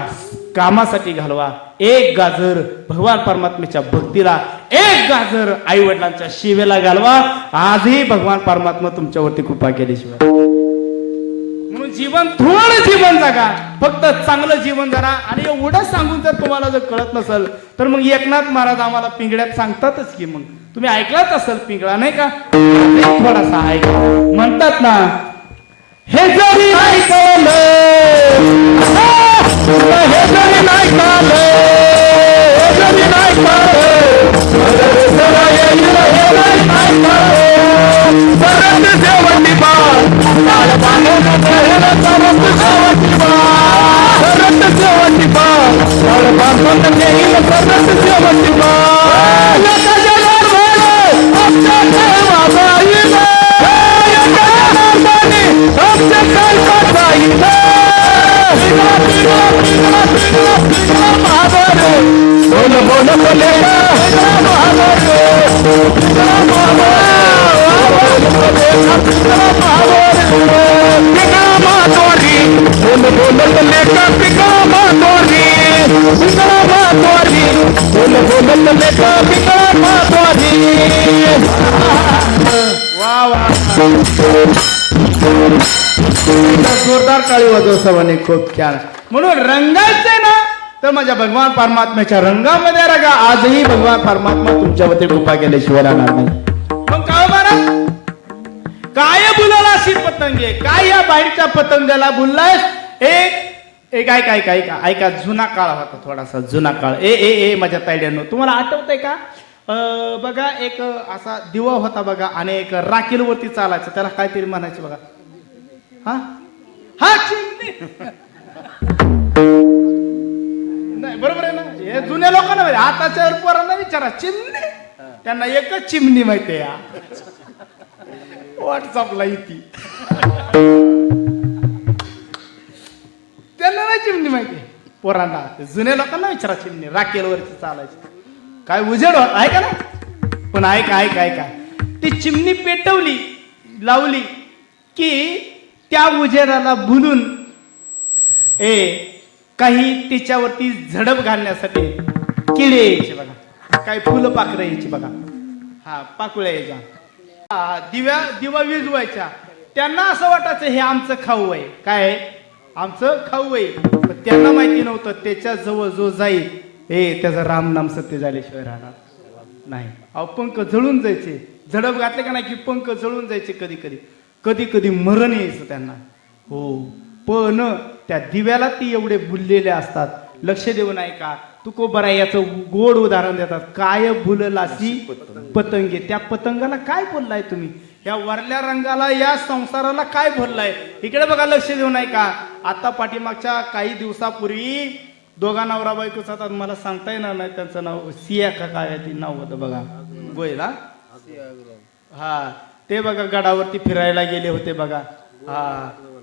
कामासाठी घालवा. एक गाजर भगवान परमात्म्याच्या भक्तीला, एक गाजर आई वडिलांच्या सेवेला घालवा. आजही भगवान परमात्मा तुमच्यावरती कृपा केल्याशिवाय. म्हणून जीवन थोडं जीवन जगा, फक्त चांगलं जीवन जगा. आणि एवढं सांगून जर तुम्हाला जर कळत नसेल तर मग एकनाथ महाराज आम्हाला पिंगळ्यात सांगतातच की. मग तुम्ही ऐकलाच असेल पिंगळा नाही का? थोडासा ऐक. म्हणतात ना, हे जरी ऐकलं, हे जरी नाही कळलं, हे जरी नाही कळलं, परत शेवटी बाळ बांधून परत शेवटी बाळ, परत शेवटी बाळ बांधून नेईल, परत शेवटी बाळ. बोल बोल बोले जोरदार टाळी वाजव सर्वांनी. खूप छान. म्हणून रंगायचे ना तर माझ्या भगवान परमात्म्याच्या रंगामध्ये रंगा. आजही भगवान परमात्मा तुमच्यावरती कृपा केल्याशिवाय राहणार नाही. मग काय महाराज, काय बुलाला अशी पतंगे, काय या बाहेरच्या पतंगाला बुललायस? एक ऐका जुना काळ होता, थोडासा जुना काळ. ए माझ्या तायड्यांनो, तुम्हाला आठवतंय का? बघा एक असा दिवा होता बघा, आणि एक राखेलवरती चालायचं, त्याला काहीतरी म्हणायचं बघा. हा चिमणी. नाही बरोबर आहे ना? हे जुन्या लोकांना माहिती, आताच्या पोरांना विचारा चिमणी, त्यांना एकच चिमणी माहिती आहे, व्हॉट्सअपला येते. त्यांना नाही चिमणी माहिती पोरांना. जुन्या लोकांना विचारा चिमणी, राखेलवरती चालायची. काय उजेड आहे का ना? पण ऐका ती चिमणी पेटवली लावली की त्या उजेडाला भुलून काही त्याच्यावरती झडप घालण्यासाठी किडे यायचे बघा, काही फुलं पाखरं यायची बघा, पाकुळ्या यायच्या, दिवा विजवायच्या. त्यांना असं वाटायचं हे आमचं खाऊ आहे, काय आमचं खाऊ आहे. पण त्यांना माहिती नव्हतं त्याच्या जवळ जो जाईल त्याचं रामनाम सत्य झाल्याशिवाय राहणार नाही. अहो पंख जळून जायचे, झडप घातले का नाही की पंख जळून जायचे. कधी कधी मरण यायचं त्यांना. हो, पण त्या दिव्याला ती एवढे बुललेले असतात. लक्ष देऊ नाही का? तुकोबरा याचं गोड उदाहरण देतात. काय भुललासी पतंगे, त्या पतंगाला काय बोललाय तुम्ही? या वरल्या रंगाला, या संसाराला काय बोललाय? इकडे बघा, लक्ष देऊ नाही का? आता पाठीमागच्या काही दिवसापूर्वी दोघा नवरा बायकोच होतात, मला सांगता येणार नाही त्यांचं नाव, सिया का काय ते नाव होतं बघा, गोयला. ते बघा गडावरती फिरायला गेले होते बघा.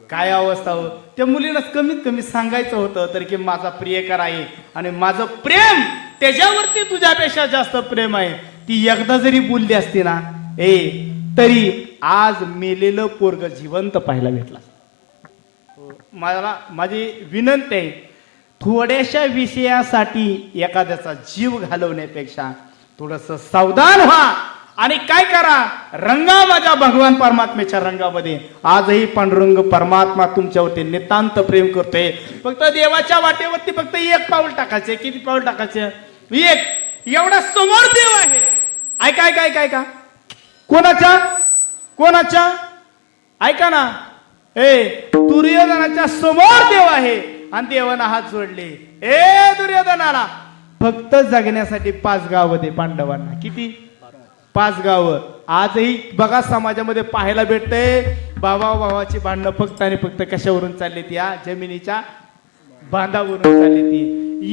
काय अवस्था हो. त्या मुलीला कमीत कमी सांगायचं होतं तर की माझा प्रियकर आहे आणि माझं प्रेम त्याच्यावरती तुझ्यापेक्षा जास्त प्रेम आहे. ती एकदा जरी बोलली असती ना तरी आज मेलेलं पोरग जिवंत पाहायला भेटला. मला माझी विनंती आहे, थोड्याशा विषयासाठी एखाद्याचा जीव घालवण्यापेक्षा थोडस सावधान व्हा आणि काय करा, रंगा माझ्या भगवान परमात्म्याच्या रंगामध्ये. आजही पांडुरंग परमात्मा तुमच्यावरती नितांत प्रेम करतोय. फक्त देवाच्या वाटेवरती फक्त एक पाऊल टाकायचे. किती पाऊल टाकायचे? एक. एवढा समोर देव आहे. ऐका कोणाच्या ऐका ना, दुर्योधनाच्या समोर देव आहे आणि देवानं हात जोडले. दुर्योधनाला फक्त जगण्यासाठी 5 गाव दे पांडवांना. किती? 5 गावं. आजही बघा समाजामध्ये पाहायला भेटते, भावाची भांडणं फक्त आणि फक्त कशावरून चालली? या जमिनीच्या बांधावरून चालली ती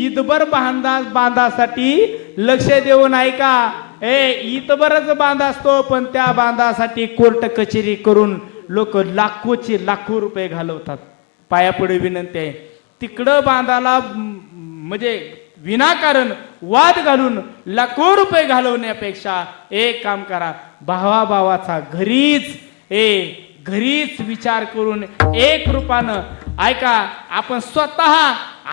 ईदभर बांधासाठी लक्ष देऊन ऐका. ईदभरच बांध असतो, पण त्या बांधासाठी कोर्ट कचेरी करून लोक लाखो रुपये घालवतात. पायापुढे विनंती आहे, तिकडं बांधाला म्हणजे विनाकारण वाद घालून लाखो रुपये घालवण्यापेक्षा एक काम करा, भावाचा घरीच विचार करून 1 रुपयानं ऐका. आपण स्वतः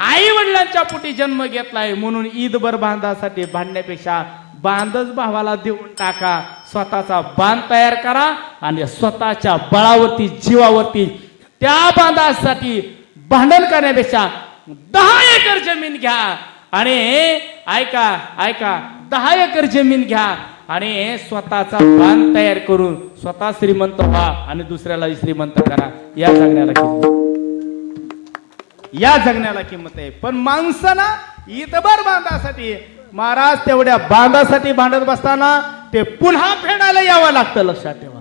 आई वडिलांच्या पोटी जन्म घेतलाय म्हणून ईदभर बांधासाठी भांडण्यापेक्षा बांधच भावाला देऊन टाका. स्वतःचा बांध तयार करा आणि स्वतःच्या बळावरती जीवावरती त्या बांधासाठी भांडण करण्यापेक्षा 10 एकर जमीन घ्या आणि ऐका 10 एकर जमीन घ्या आणि स्वतःचा बांध तयार करून स्वतः श्रीमंत व्हा आणि दुसऱ्याला श्रीमंत करा. या जगण्याला किंमत आहे. पण माणसाला ईदभर बांधासाठी महाराज तेवढ्या बांधासाठी भांडत बसताना ते पुन्हा फेडायला यावं लागतं, लक्षात ठेवा.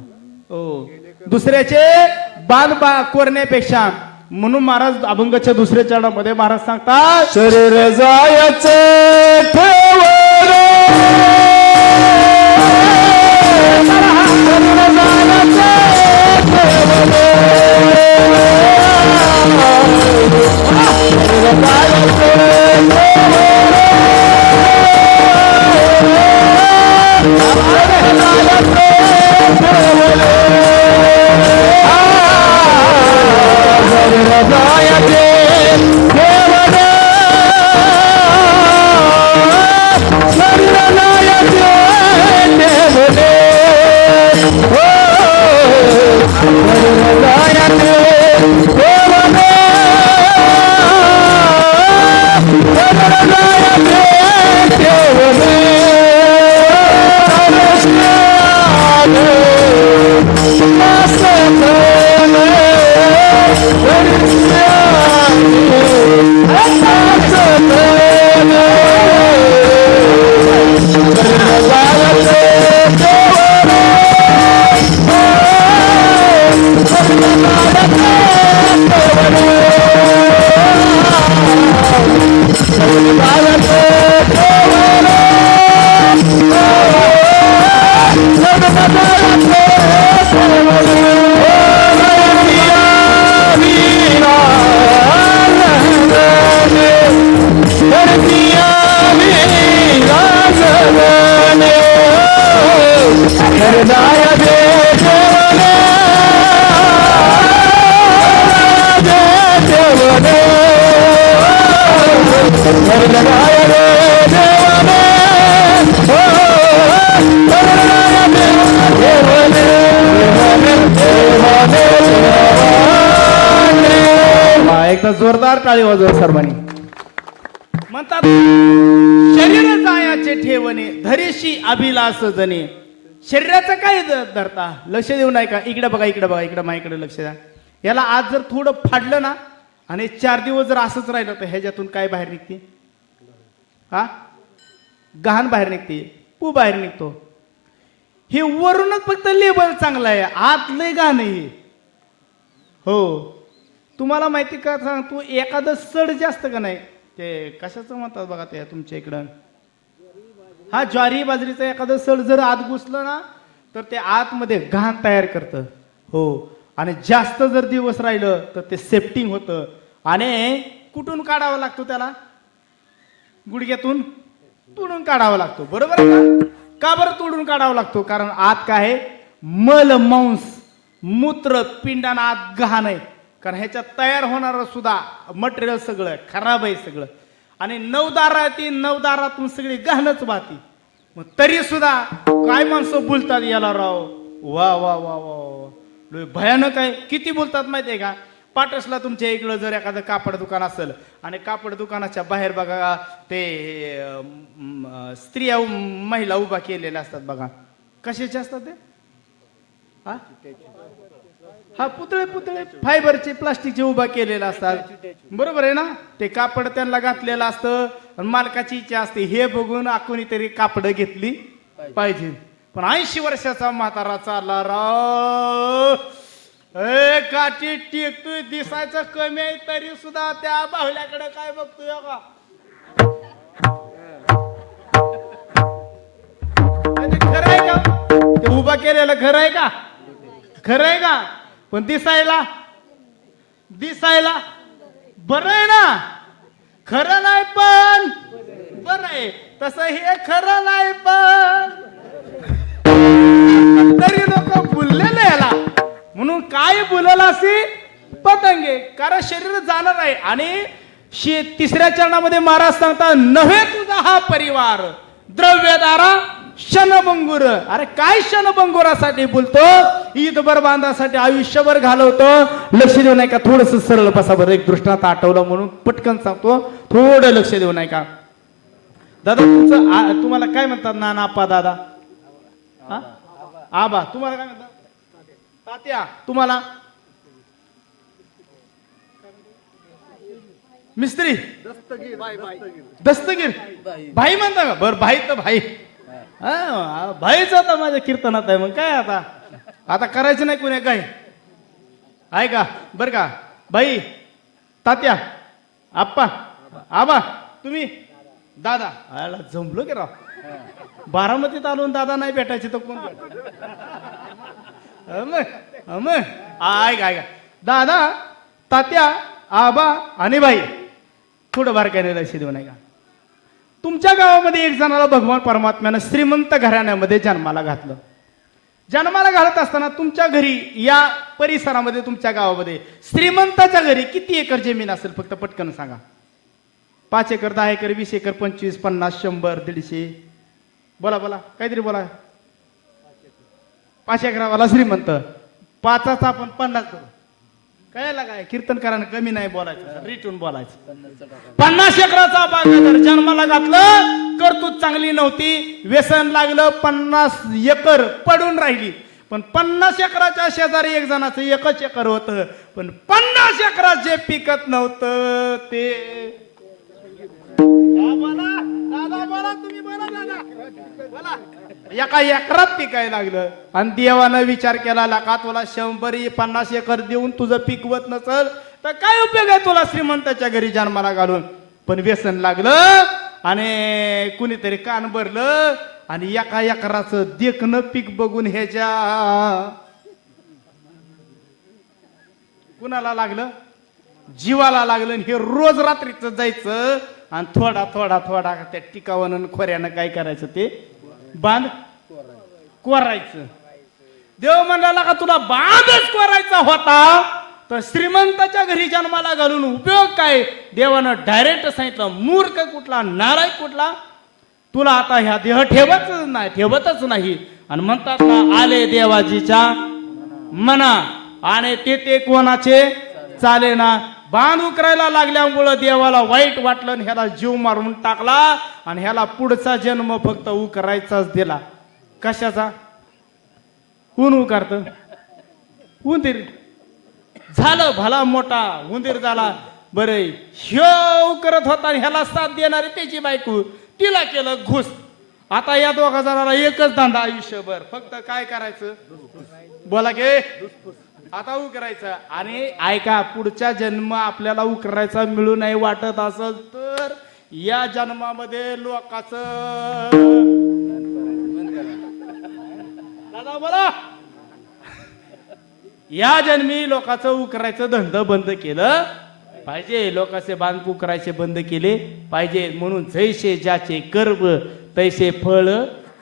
हो, दुसऱ्याचे बांध कोरण्यापेक्षा म्हणून महाराज अभंगाच्या दुसऱ्या चरणामध्ये महाराज सांगतात, शरीर जायचे एकदा जोरदार टाळी वाजवा सर्वांनी. म्हणतात शरीर जायाचे ठेवणे धरीशी अभिलाष जणे. शरीराचं काय धरता, लक्ष देऊ नाही का. इकडे बघा इकडे माझ्याकडे लक्ष द्या. याला आज जर थोडं फाडलं ना आणि 4 दिवस जर असंच राहिलं तर ह्याच्यातून काय बाहेर निघते, गहाण बाहेर निघते, पू बाहेर निघतो. हे वरूनच फक्त लेबल चांगलं आहे, आत लय गहाण आहे. हो, तुम्हाला माहिती का सांगतो, एखादं सड जास्त का नाही ते कशाचं म्हणतात बघा ते तुमच्या इकडं, ज्वारी बाजरीचं एखादं सड जर आत घुसलं ना तर ते आतमध्ये घाण तयार करतं. हो, आणि जास्त जर दिवस राहिलं तर ते सेप्टिंग होतं. आणि कुठून काढावं लागतो त्याला, गुडघ्यातून तोडून काढावा लागतो. बरोबर आहे का बरं तोडून काढावा लागतो, कारण आत काय आहे, मल मांस मूत्र पिंडाना आत गहाण आहे. कारण ह्याच्यात तयार होणार सुद्धा मटेरियल सगळं खराब आहे सगळं. आणि नवदारातून सगळी गहाणच वाहती. मग तरी सुद्धा काय माणसं बोलतात याला राव, वा वा वा वा भयानक आहे. किती बोलतात माहितीये का. पाटसला तुमच्या इकडं जर एखादं कापड दुकान असेल आणि कापड दुकानाच्या बाहेर बघा ते स्त्रिया महिला उभा केलेल्या असतात बघा, कशाचे असतात ते, पुतळे फायबरचे प्लास्टिकचे उभा केलेले असतात. बरोबर आहे ना. ते कापड त्यांना घातलेलं असतं आणि मालकाची इच्छा असते हे बघून कोणीतरी कापड घेतली पाहिजे. पण 80 वर्षाचा म्हातारा चालला राव, ए काठी टेकतोय दिसायचं कमी आहे तरी सुद्धा त्या बाहुल्याकडे काय बघतोय का ते खरं आहे का ते उभा केलेलं खरं आहे का खरं आहे का पण दिसायला बरं आहे ना खरं नाही पण बरं आहे तसं हे खरं नाही पण तरी लोक बोललेले याला म्हणून काय बोलायला असे पतंगे कारण शरीर जाणार आहे आणि तिसऱ्या चरणामध्ये महाराज सांगता नव्हे तुझा हा परिवार द्रव्यदारा क्षणभंगुर अरे काय क्षणभंगुरासाठी बोलतो ईदभर बांधासाठी आयुष्यभर घालवतो लक्ष देऊ नाही का थोडस सरळ बसा बरं एक दृष्टांत आठवलं म्हणून पटकन सांगतो थोडं लक्ष देऊ नाही का दादा तुमचं तुम्हाला काय म्हणतात नाना आप्पा दादा हा आबा तुम्हाला काय म्हणतात तात्या तुम्हाला मिस्त्री दस्तगीर भाई म्हणता का बर भाई तर भाई भाईच आता माझ्या कीर्तनात आहे मग काय आता करायचं नाही कुणी काय आहे का बर का भाई तात्या आप्पा आबा तुम्ही दादा आला जमलो की राव बारामतीत आलो दादा नाही भेटायचे तर कोण आहे का दादा तात्या आबा आणि बाई थोडं बारकाईने लक्ष देऊ नाही का तुमच्या गावामध्ये एक जणाला भगवान परमात्म्यानं श्रीमंत घराण्यामध्ये जन्माला घातलं जन्माला घालत असताना तुमच्या घरी या परिसरामध्ये तुमच्या गावामध्ये श्रीमंताच्या घरी किती एकर जमीन असेल फक्त पटकन सांगा 5 एकर 10 एकर 20 एकर 25 50 100 150 बोला काहीतरी बोला 5 एकरावाला श्रीमंत 5चा आपण 50 करू कळायला काय कीर्तनकारानं कमी नाही बोलायचं रिटून बोलायचं 50 एकराचा बागायदार जन्माला घातलं कर्तूत चांगली नव्हती व्यसन लागलं 50 एकर पडून राहिली पण 50 एकराच्या शेजारी एक जणाचं 1 एकर होतं पण 50 एकरात जे पिकत नव्हतं ते बोला तुम्ही बोला दादा बोला एका एकरात पिकायला लागलं आणि देवानं विचार केला लाका तुला 100-50 एकर देऊन तुझं पिकवत नसल तर काय उपयोग आहे तुला श्रीमंताच्या घरी जन्माला घालून पण व्यसन लागलं आणि कुणीतरी कान भरलं आणि एका एकराचं देखणं पीक बघून ह्याच्या कुणाला लागलं जीवाला लागलं हे रोज रात्रीच जायचं आणि थोडा त्या टिकावनं खोऱ्यानं काय करायचं ते बांध कोरायचं देव म्हणला का तुला बांधच कोरायचा होता तर श्रीमंताच्या घरी जन्माला घालून उपयोग काय देवानं डायरेक्ट सांगितलं मूर्ख कुठला नालायक कुठला तुला आता ह्या देह ठेवतच नाही आणि म्हणतात ना आले देवाजीच्या मना आणि ते कोणाचे चाले ना बांध उकरायला लागल्यामुळं देवाला वाईट वाटलं आणि ह्याला जीव मारून टाकला आणि ह्याला पुढचा जन्म फक्त उकरायचाच दिला कशाचा कोण उकारत उंदीर झालं भला मोठा उंदीर झाला बरं ह्यो करत होता आणि ह्याला साथ देणारी त्याची बायको तिला केलं घुस आता या दोघा जणाला एकच धंदा आयुष्यभर फक्त काय करायचं बोला गे आता उकरायचं आणि ऐका पुढचा जन्म आपल्याला उकरायचा मिळू नाही वाटत असेल तर या जन्मामध्ये लोकांचं दादा बोला या जन्मी लोकांचं उकरायचं धंद बंद केलं पाहिजे लोकांचे बांध उकरायचे बंद केले पाहिजे म्हणून जैसे ज्याचे कर्म तैसे फळ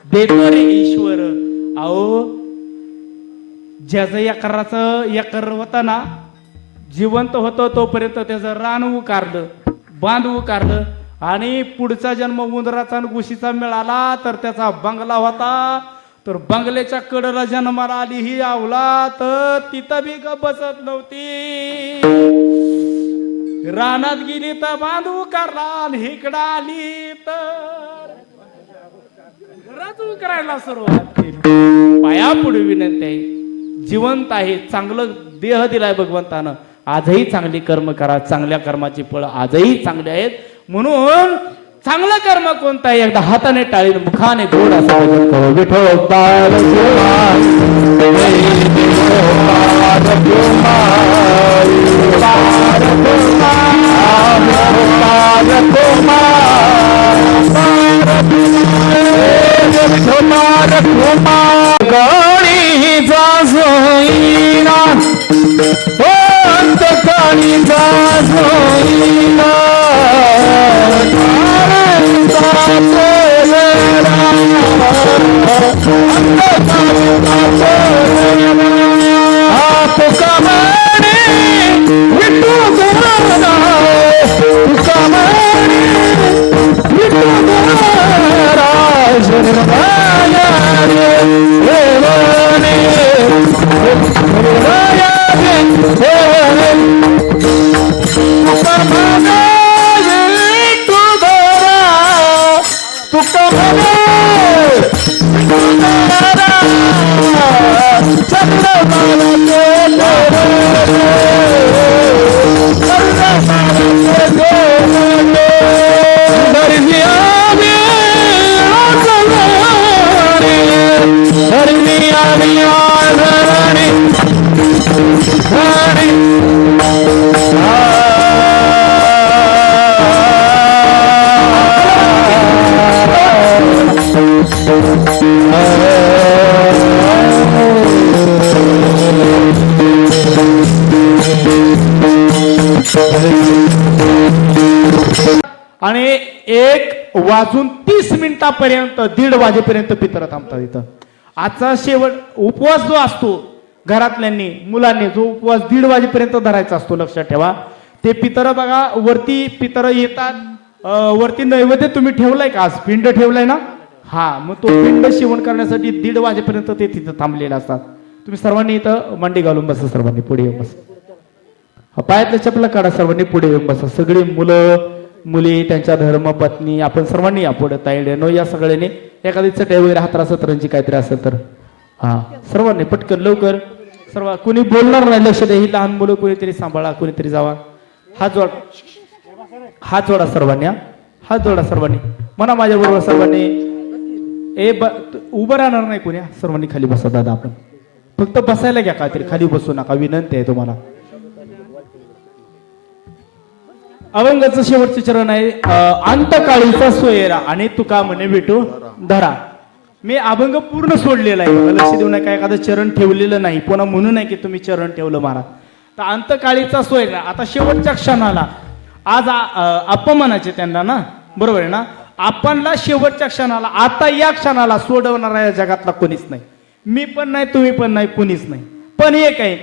देतो रे ईश्वर अहो ज्याचं एकर होता ना जिवंत होतो तोपर्यंत त्याचं रान उकारलं बांध उकारलं आणि पुढचा जन्म उंदराचा आणि घुशीचा मिळाला तर त्याचा बंगला होता तर बंगल्याच्या कडेला जन्माला आली ही आवला तर तिथं बी बसत नव्हती रानात गेली तर बांध उकारला आणि इकडं आली तर घरात उकरायला सुरुवात केली पाया पुढे विनंती आहे जिवंत आहे चांगलं देह दिलाय भगवंतानं आजही चांगली कर्म करा चांगल्या कर्माची फळ आजही चांगली आहेत म्हणून चांगलं कर्म कोणतं आहे एकदा हाताने टाळीन मुखाने गोड असं विठोबा काळीचा सोयीना अंत काळीचा सोयीना आणि 1:30 1:30 वाजेपर्यंत पितर थांबतात इथं. आजचा शेवट उपवास जो असतो घरातल्यांनी मुलांनी जो उपवास 1:30 वाजेपर्यंत धरायचा असतो लक्षात ठेवा. ते पितर बघा वरती पितर येतात. वरती नैवेद्य तुम्ही ठेवलाय का आज पिंड ठेवलाय ना. हा मग तो पिंड सेवन करण्यासाठी 1:30 वाजेपर्यंत ते तिथं थांबलेले असतात. तुम्ही सर्वांनी इथं मांडी घालून बसा. सर्वांनी पुढे येऊन बसा. पायातल्या चपला काढा. सर्वांनी पुढे येऊन बसा. सगळी मुलं मुली त्यांच्या धर्मपत्नी आपण सर्वांनी या पुढे ताईडेनो या सगळ्यांनी एखादी चटई वगैरे हातरा सतरांची काहीतरी असेल तर हा सर्वांनी पटकन लवकर. सर्व कुणी बोलणार नाही. लक्ष द्या. ही लहान मुलं कोणीतरी सांभाळा. कोणीतरी जावा. हात जोडा सर्वांनी. हात जोडा सर्वांनी. म्हणा माझ्या बरोबर सर्वांनी. उभं राहणार नाही कोणी. सर्वांनी खाली बसा. दादा आपण फक्त बसायला घ्या. काहीतरी खाली बसू नका. विनंती आहे तुम्हाला. अभंगाचं शेवटचे चरण आहे अंतकाळीचा सोयरा आणि तुका म्हणे विठू धरा. मी अभंग पूर्ण सोडलेला आहे. लक्ष देऊ नका. एखादं चरण ठेवलेलं नाही. पुन्हा म्हणू नये की तुम्ही चरण ठेवलं महाराज. तर अंतकाळीचा सोयरा आता शेवटच्या क्षणाला आज अपमानाचे त्यांना ना बरोबर आहे ना. आपणला शेवटच्या क्षणाला आता या क्षणाला सोडवणारा या जगातला कोणीच नाही. मी पण नाही तुम्ही पण नाही कोणीच नाही. पण एक आहे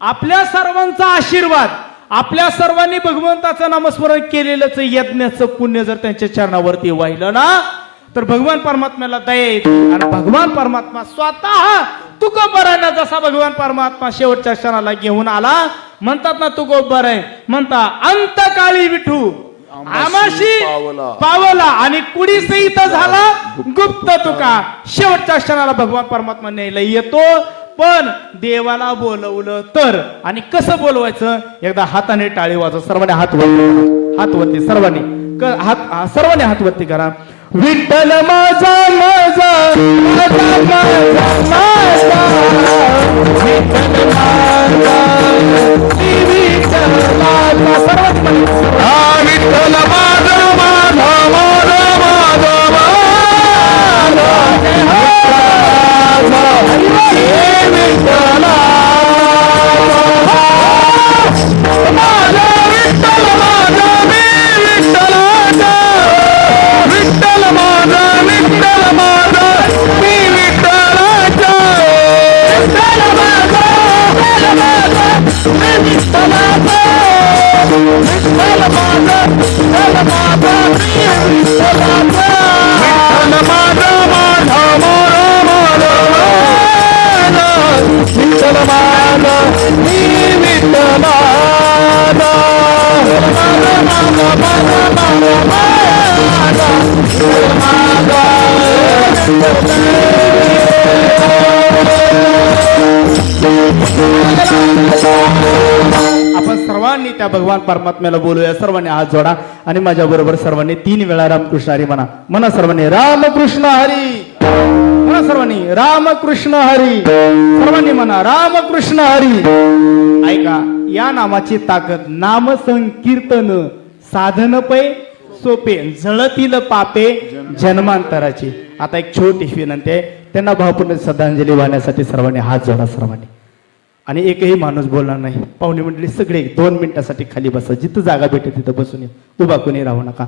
आपल्या सर्वांचा आशीर्वाद. आपल्या सर्वांनी भगवंताचं नामस्मरण केलेलंच यज्ञाचं पुण्य जर त्यांच्या चरणावरती वाहिलं ना तर भगवान परमात्म्याला दया येते. आणि भगवान परमात्मा स्वतः तुकोबरांना जसा भगवान परमात्मा शेवटच्या क्षणाला घेऊन आला म्हणतात ना तुकोबर आहे म्हणता अंतकाळी विठू आमाशी पावला आणि कुडी सहित झाला गुप्त तुका. शेवटच्या क्षणाला भगवान परमात्मा न्यायला येतो. पण देवाला बोलवलं तर. आणि कसं बोलवायचं. एकदा हाताने टाळी वाजव. सर्वांनी हात वरती. हात वरती सर्वांनी सर्वांनी हात वरती करा. विठ्ठल माझा माझा माझा माझा माझा विठ्ठल माझा विठ्ठल माझा सर्वांनी विठ्ठल माझा माझा माझा आपण सर्वांनी त्या भगवान परमात्म्याला बोलूया. सर्वांनी हात जोडा आणि माझ्या बरोबर सर्वांनी 3 वेळा रामकृष्ण हरी म्हणा. म्हणा सर्वांनी रामकृष्ण हरी. म्हणा सर्वांनी रामकृष्ण हरी. सर्वांनी म्हणा रामकृष्ण हरी. ऐका, या नामाची ताकद नाम संकीर्तन साधन पै सोपे जळतील पापे जन्मांतराची. आता एक छोटी विनंती आहे, त्यांना भावपूर्ण श्रद्धांजली वाहण्यासाठी सर्वांनी हात जोडा सर्वांनी. आणि एकही माणूस बोलणार नाही. पाहुणे मंडळी सगळे 2 मिनिटासाठी खाली बसा. जिथं जागा भेटेल तिथं बसून या. उभा कोणी राहू नका.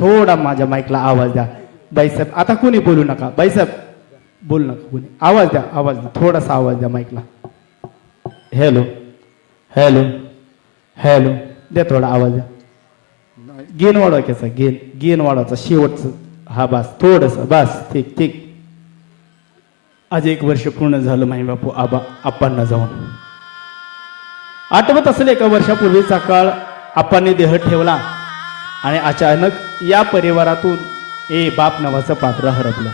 थोडा माझ्या माईकला आवाज द्या. बाईसाहेब आता कोणी बोलू नका. बाईसाहेब बोलू नका कोणी. आवाज द्या, आवाज द्या, थोडासा आवाज द्या माईकला. हॅलो हॅलो हॅलो द्या, थोडा आवाज द्या. गेन वाढवा कसा गेन वाढवायचा शेवटचं. हा बस थोडस बस. ठीक ठीक. आज 1 वर्ष पूर्ण झालं माई बापू आप्पांना जाऊन. आठवत असेल 1 वर्षापूर्वीचा काळ आप्पांनी देह ठेवला आणि अचानक या परिवारातून बाप नावाचं पात्र हरपलं.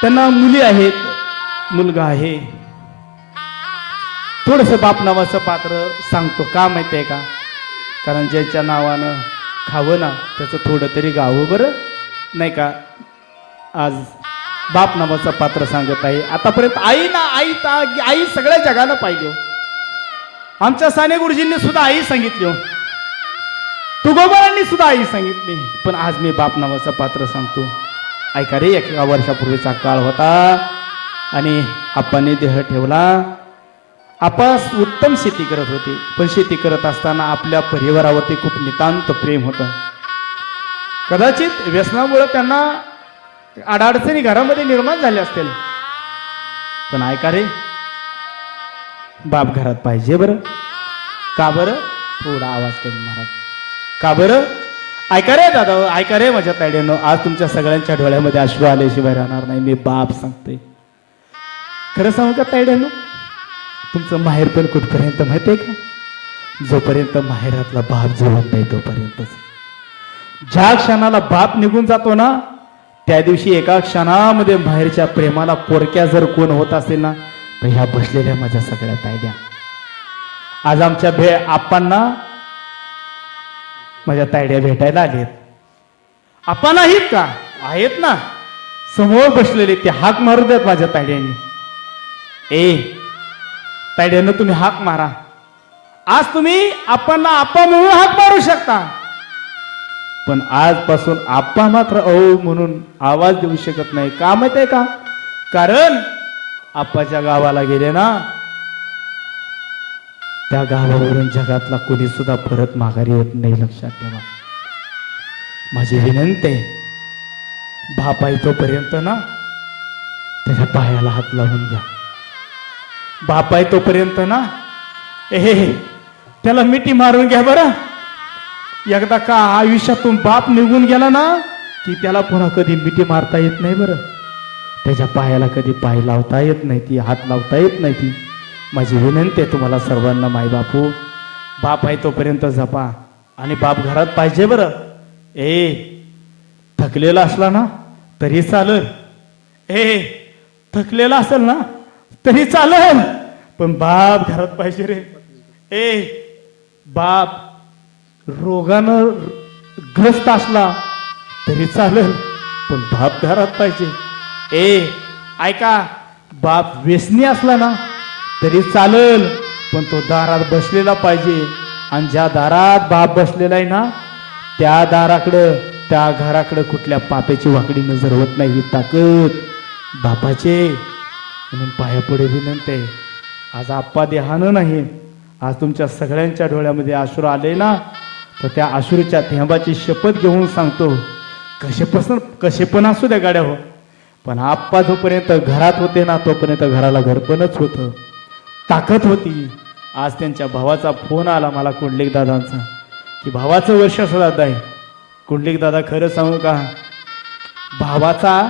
त्यांना मुली आहेत, मुलगा आहे. थोडस बाप नावाचं पात्र सांगतो का माहितीये का? कारण ज्याच्या नावानं खावं ना त्याचं थोडं तरी गावं बरं नाही का? आज बाप नावाचं पात्र सांगत आहे. आतापर्यंत आई ना आई सगळ्या जगानं पाहिजे. आमच्या साने गुरुजींनी सुद्धा आई सांगितली, तुकोबारांनी सुद्धा आई सांगितली. पण आज मी बाप नावाचं पात्र सांगतो. ऐका रे, 1 वर्षापूर्वीचा काळ होता आणि आप्पांनी देह ठेवला. आपा उत्तम शेती करत होते, पण शेती करत असताना आपल्या परिवारावरती खूप नितांत प्रेम होतं. कदाचित व्यसनामुळे त्यांना अडचणी घरामध्ये निर्माण झाल्या असतील. पण ऐका रे, बाप घरात पाहिजे बरं. का बरं? थोडा आवाज कमी महाराज. का बरं? ऐका रे दादा, ऐका रे माझ्या तायड्यानो. आज तुमच्या सगळ्यांच्या डोळ्यामध्ये अश्रू आल्याशिवाय राहणार नाही. मी बाप सांगते. खरं सांगू का तायड्यानो? तुमचं माहेर पण कुठपर्यंत माहितीये का? जोपर्यंत माहेरातला बाप जिवंत आहे तोपर्यंतच. ज्या क्षणाला बाप निघून जातो ना, त्या दिवशी एका क्षणामध्ये बाहेरच्या प्रेमाला पोरक्या जर कोण होत असेल ना, तर ह्या बसलेल्या माझ्या सगळ्या तायड्या. आज आमच्या आप्पांना माझ्या तायड्या भेटायला आलेत. आपण आहेत का? आहेत ना, समोर बसलेले. ते हाक मारू द्यात माझ्या तायड्यांनी. तायड्यानं तुम्ही हाक मारा. आज तुम्ही आप्पांना आप्पा म्हणून हाक मारू शकता, पण आजपासून आप्पा मात्र म्हणून आवाज देऊ शकत नाही. का माहित आहे का? कारण आप्पाच्या गावाला गेले ना, त्या गावावरून जगातला कोणी सुद्धा परत माघारी येत नाही. लक्षात ठेवा. माझी विनंती आहे, बाप आहे तोपर्यंत ना त्याच्या पायाला हात लावून घ्या. बाप आहे तोपर्यंत ना त्याला मिठी मारून घ्या बरं. एकदा का आयुष्यातून बाप निघून गेला ना की त्याला पुन्हा कधी मिठी मारता येत नाही बरं. त्याच्या पायाला कधी पाय लावता येत नाही, ती हात लावता येत नाही. ती माझी विनंती आहे तुम्हाला सर्वांना. माय बापू, बाप आहे तोपर्यंत जपा. आणि बाप घरात पाहिजे बरं. थकलेला असला ना तरी चालेल. थकलेला असेल ना तरी चालेल, पण बाप घरात पाहिजे रे. बाप रोगानं ग्रस्त असला तरी चालेल, पण बाप घरात पाहिजे. ऐका, बाप व्यसनी असला ना तरी चालेल, पण तो दारात बसलेला पाहिजे. आणि ज्या दारात बाप बसलेला आहे ना, त्या दाराकडं, त्या घराकडं कुठल्या पाप्याची वाकडी नजर होत नाही. ही ताकद बापाचे. म्हणून पायापुढे विनंती आहे. आज आप्पा देहानं नाही, आज तुमच्या सगळ्यांच्या डोळ्यामध्ये अश्रू आले ना, तर त्या अश्रूच्या थेंबाची शपथ घेऊन सांगतो, कसे पण असू द्या गाड्या हो, पण आप्पा जोपर्यंत घरात होते ना तोपर्यंत घराला घरपणच होतं, ताकद होती. आज त्यांच्या भावाचा फोन आला मला, कुंडलिक दादांचा, की भावाचं वर्ष श्राद्ध आहे. कुंडलिक दादा, खरं सांगू का, भावाचा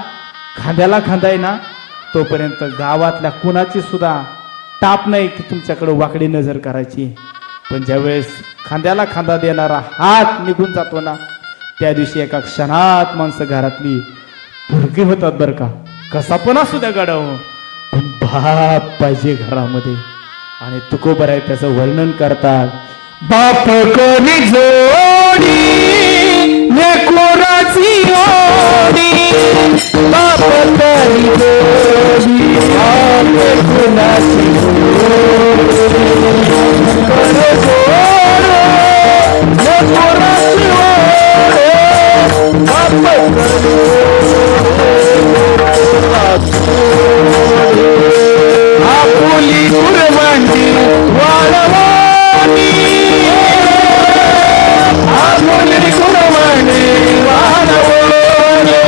खांद्याला खांदा आहे ना तोपर्यंत गावातल्या कुणाची सुद्धा टाप नाही की तुमच्याकडे वाकडी नजर करायची. पण ज्यावेळेस खांद्याला खांदा देणारा हात निघून जातो ना, त्या दिवशी एका क्षणात माणसं घरातली भुरकी होतात बरं का. कसा पण असू द्या गाडा हो, पण बाप पाहिजे घरामध्ये. आणि तुकोबर आहे त्याचं वर्णन करतात, बाप कोणी जोडी लेकराची ओढी, बाप आपुली कुरवंडी वाढवानी आपुली कुरवंडी वाढवणी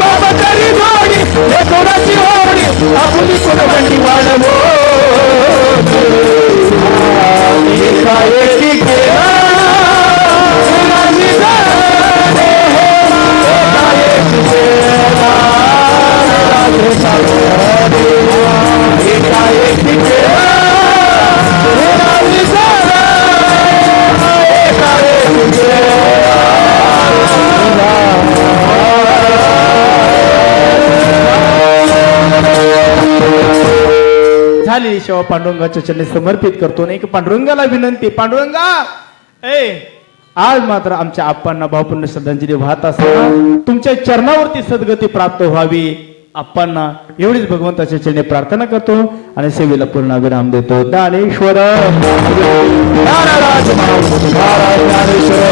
बाबा तरी जोडी कोणाची होडी आपुली कुरवंडी वाढवो काय केला झाली शेवा पांडुरंगाच्या चरणी समर्पित करतो आणि एक पांडुरंगाला विनंती, पांडुरंगा आज मात्र आमच्या आप्पांना भावपूर्ण श्रद्धांजली वाहत असताना तुमच्या चरणावरती सद्गती प्राप्त व्हावी, आप्पांना एवढीच भगवंताच्या चरणी प्रार्थना करतो आणि सेवेला पूर्ण विराम देतो. ज्ञानेश्वर ज्ञानराज महाराज ज्ञानेश्वर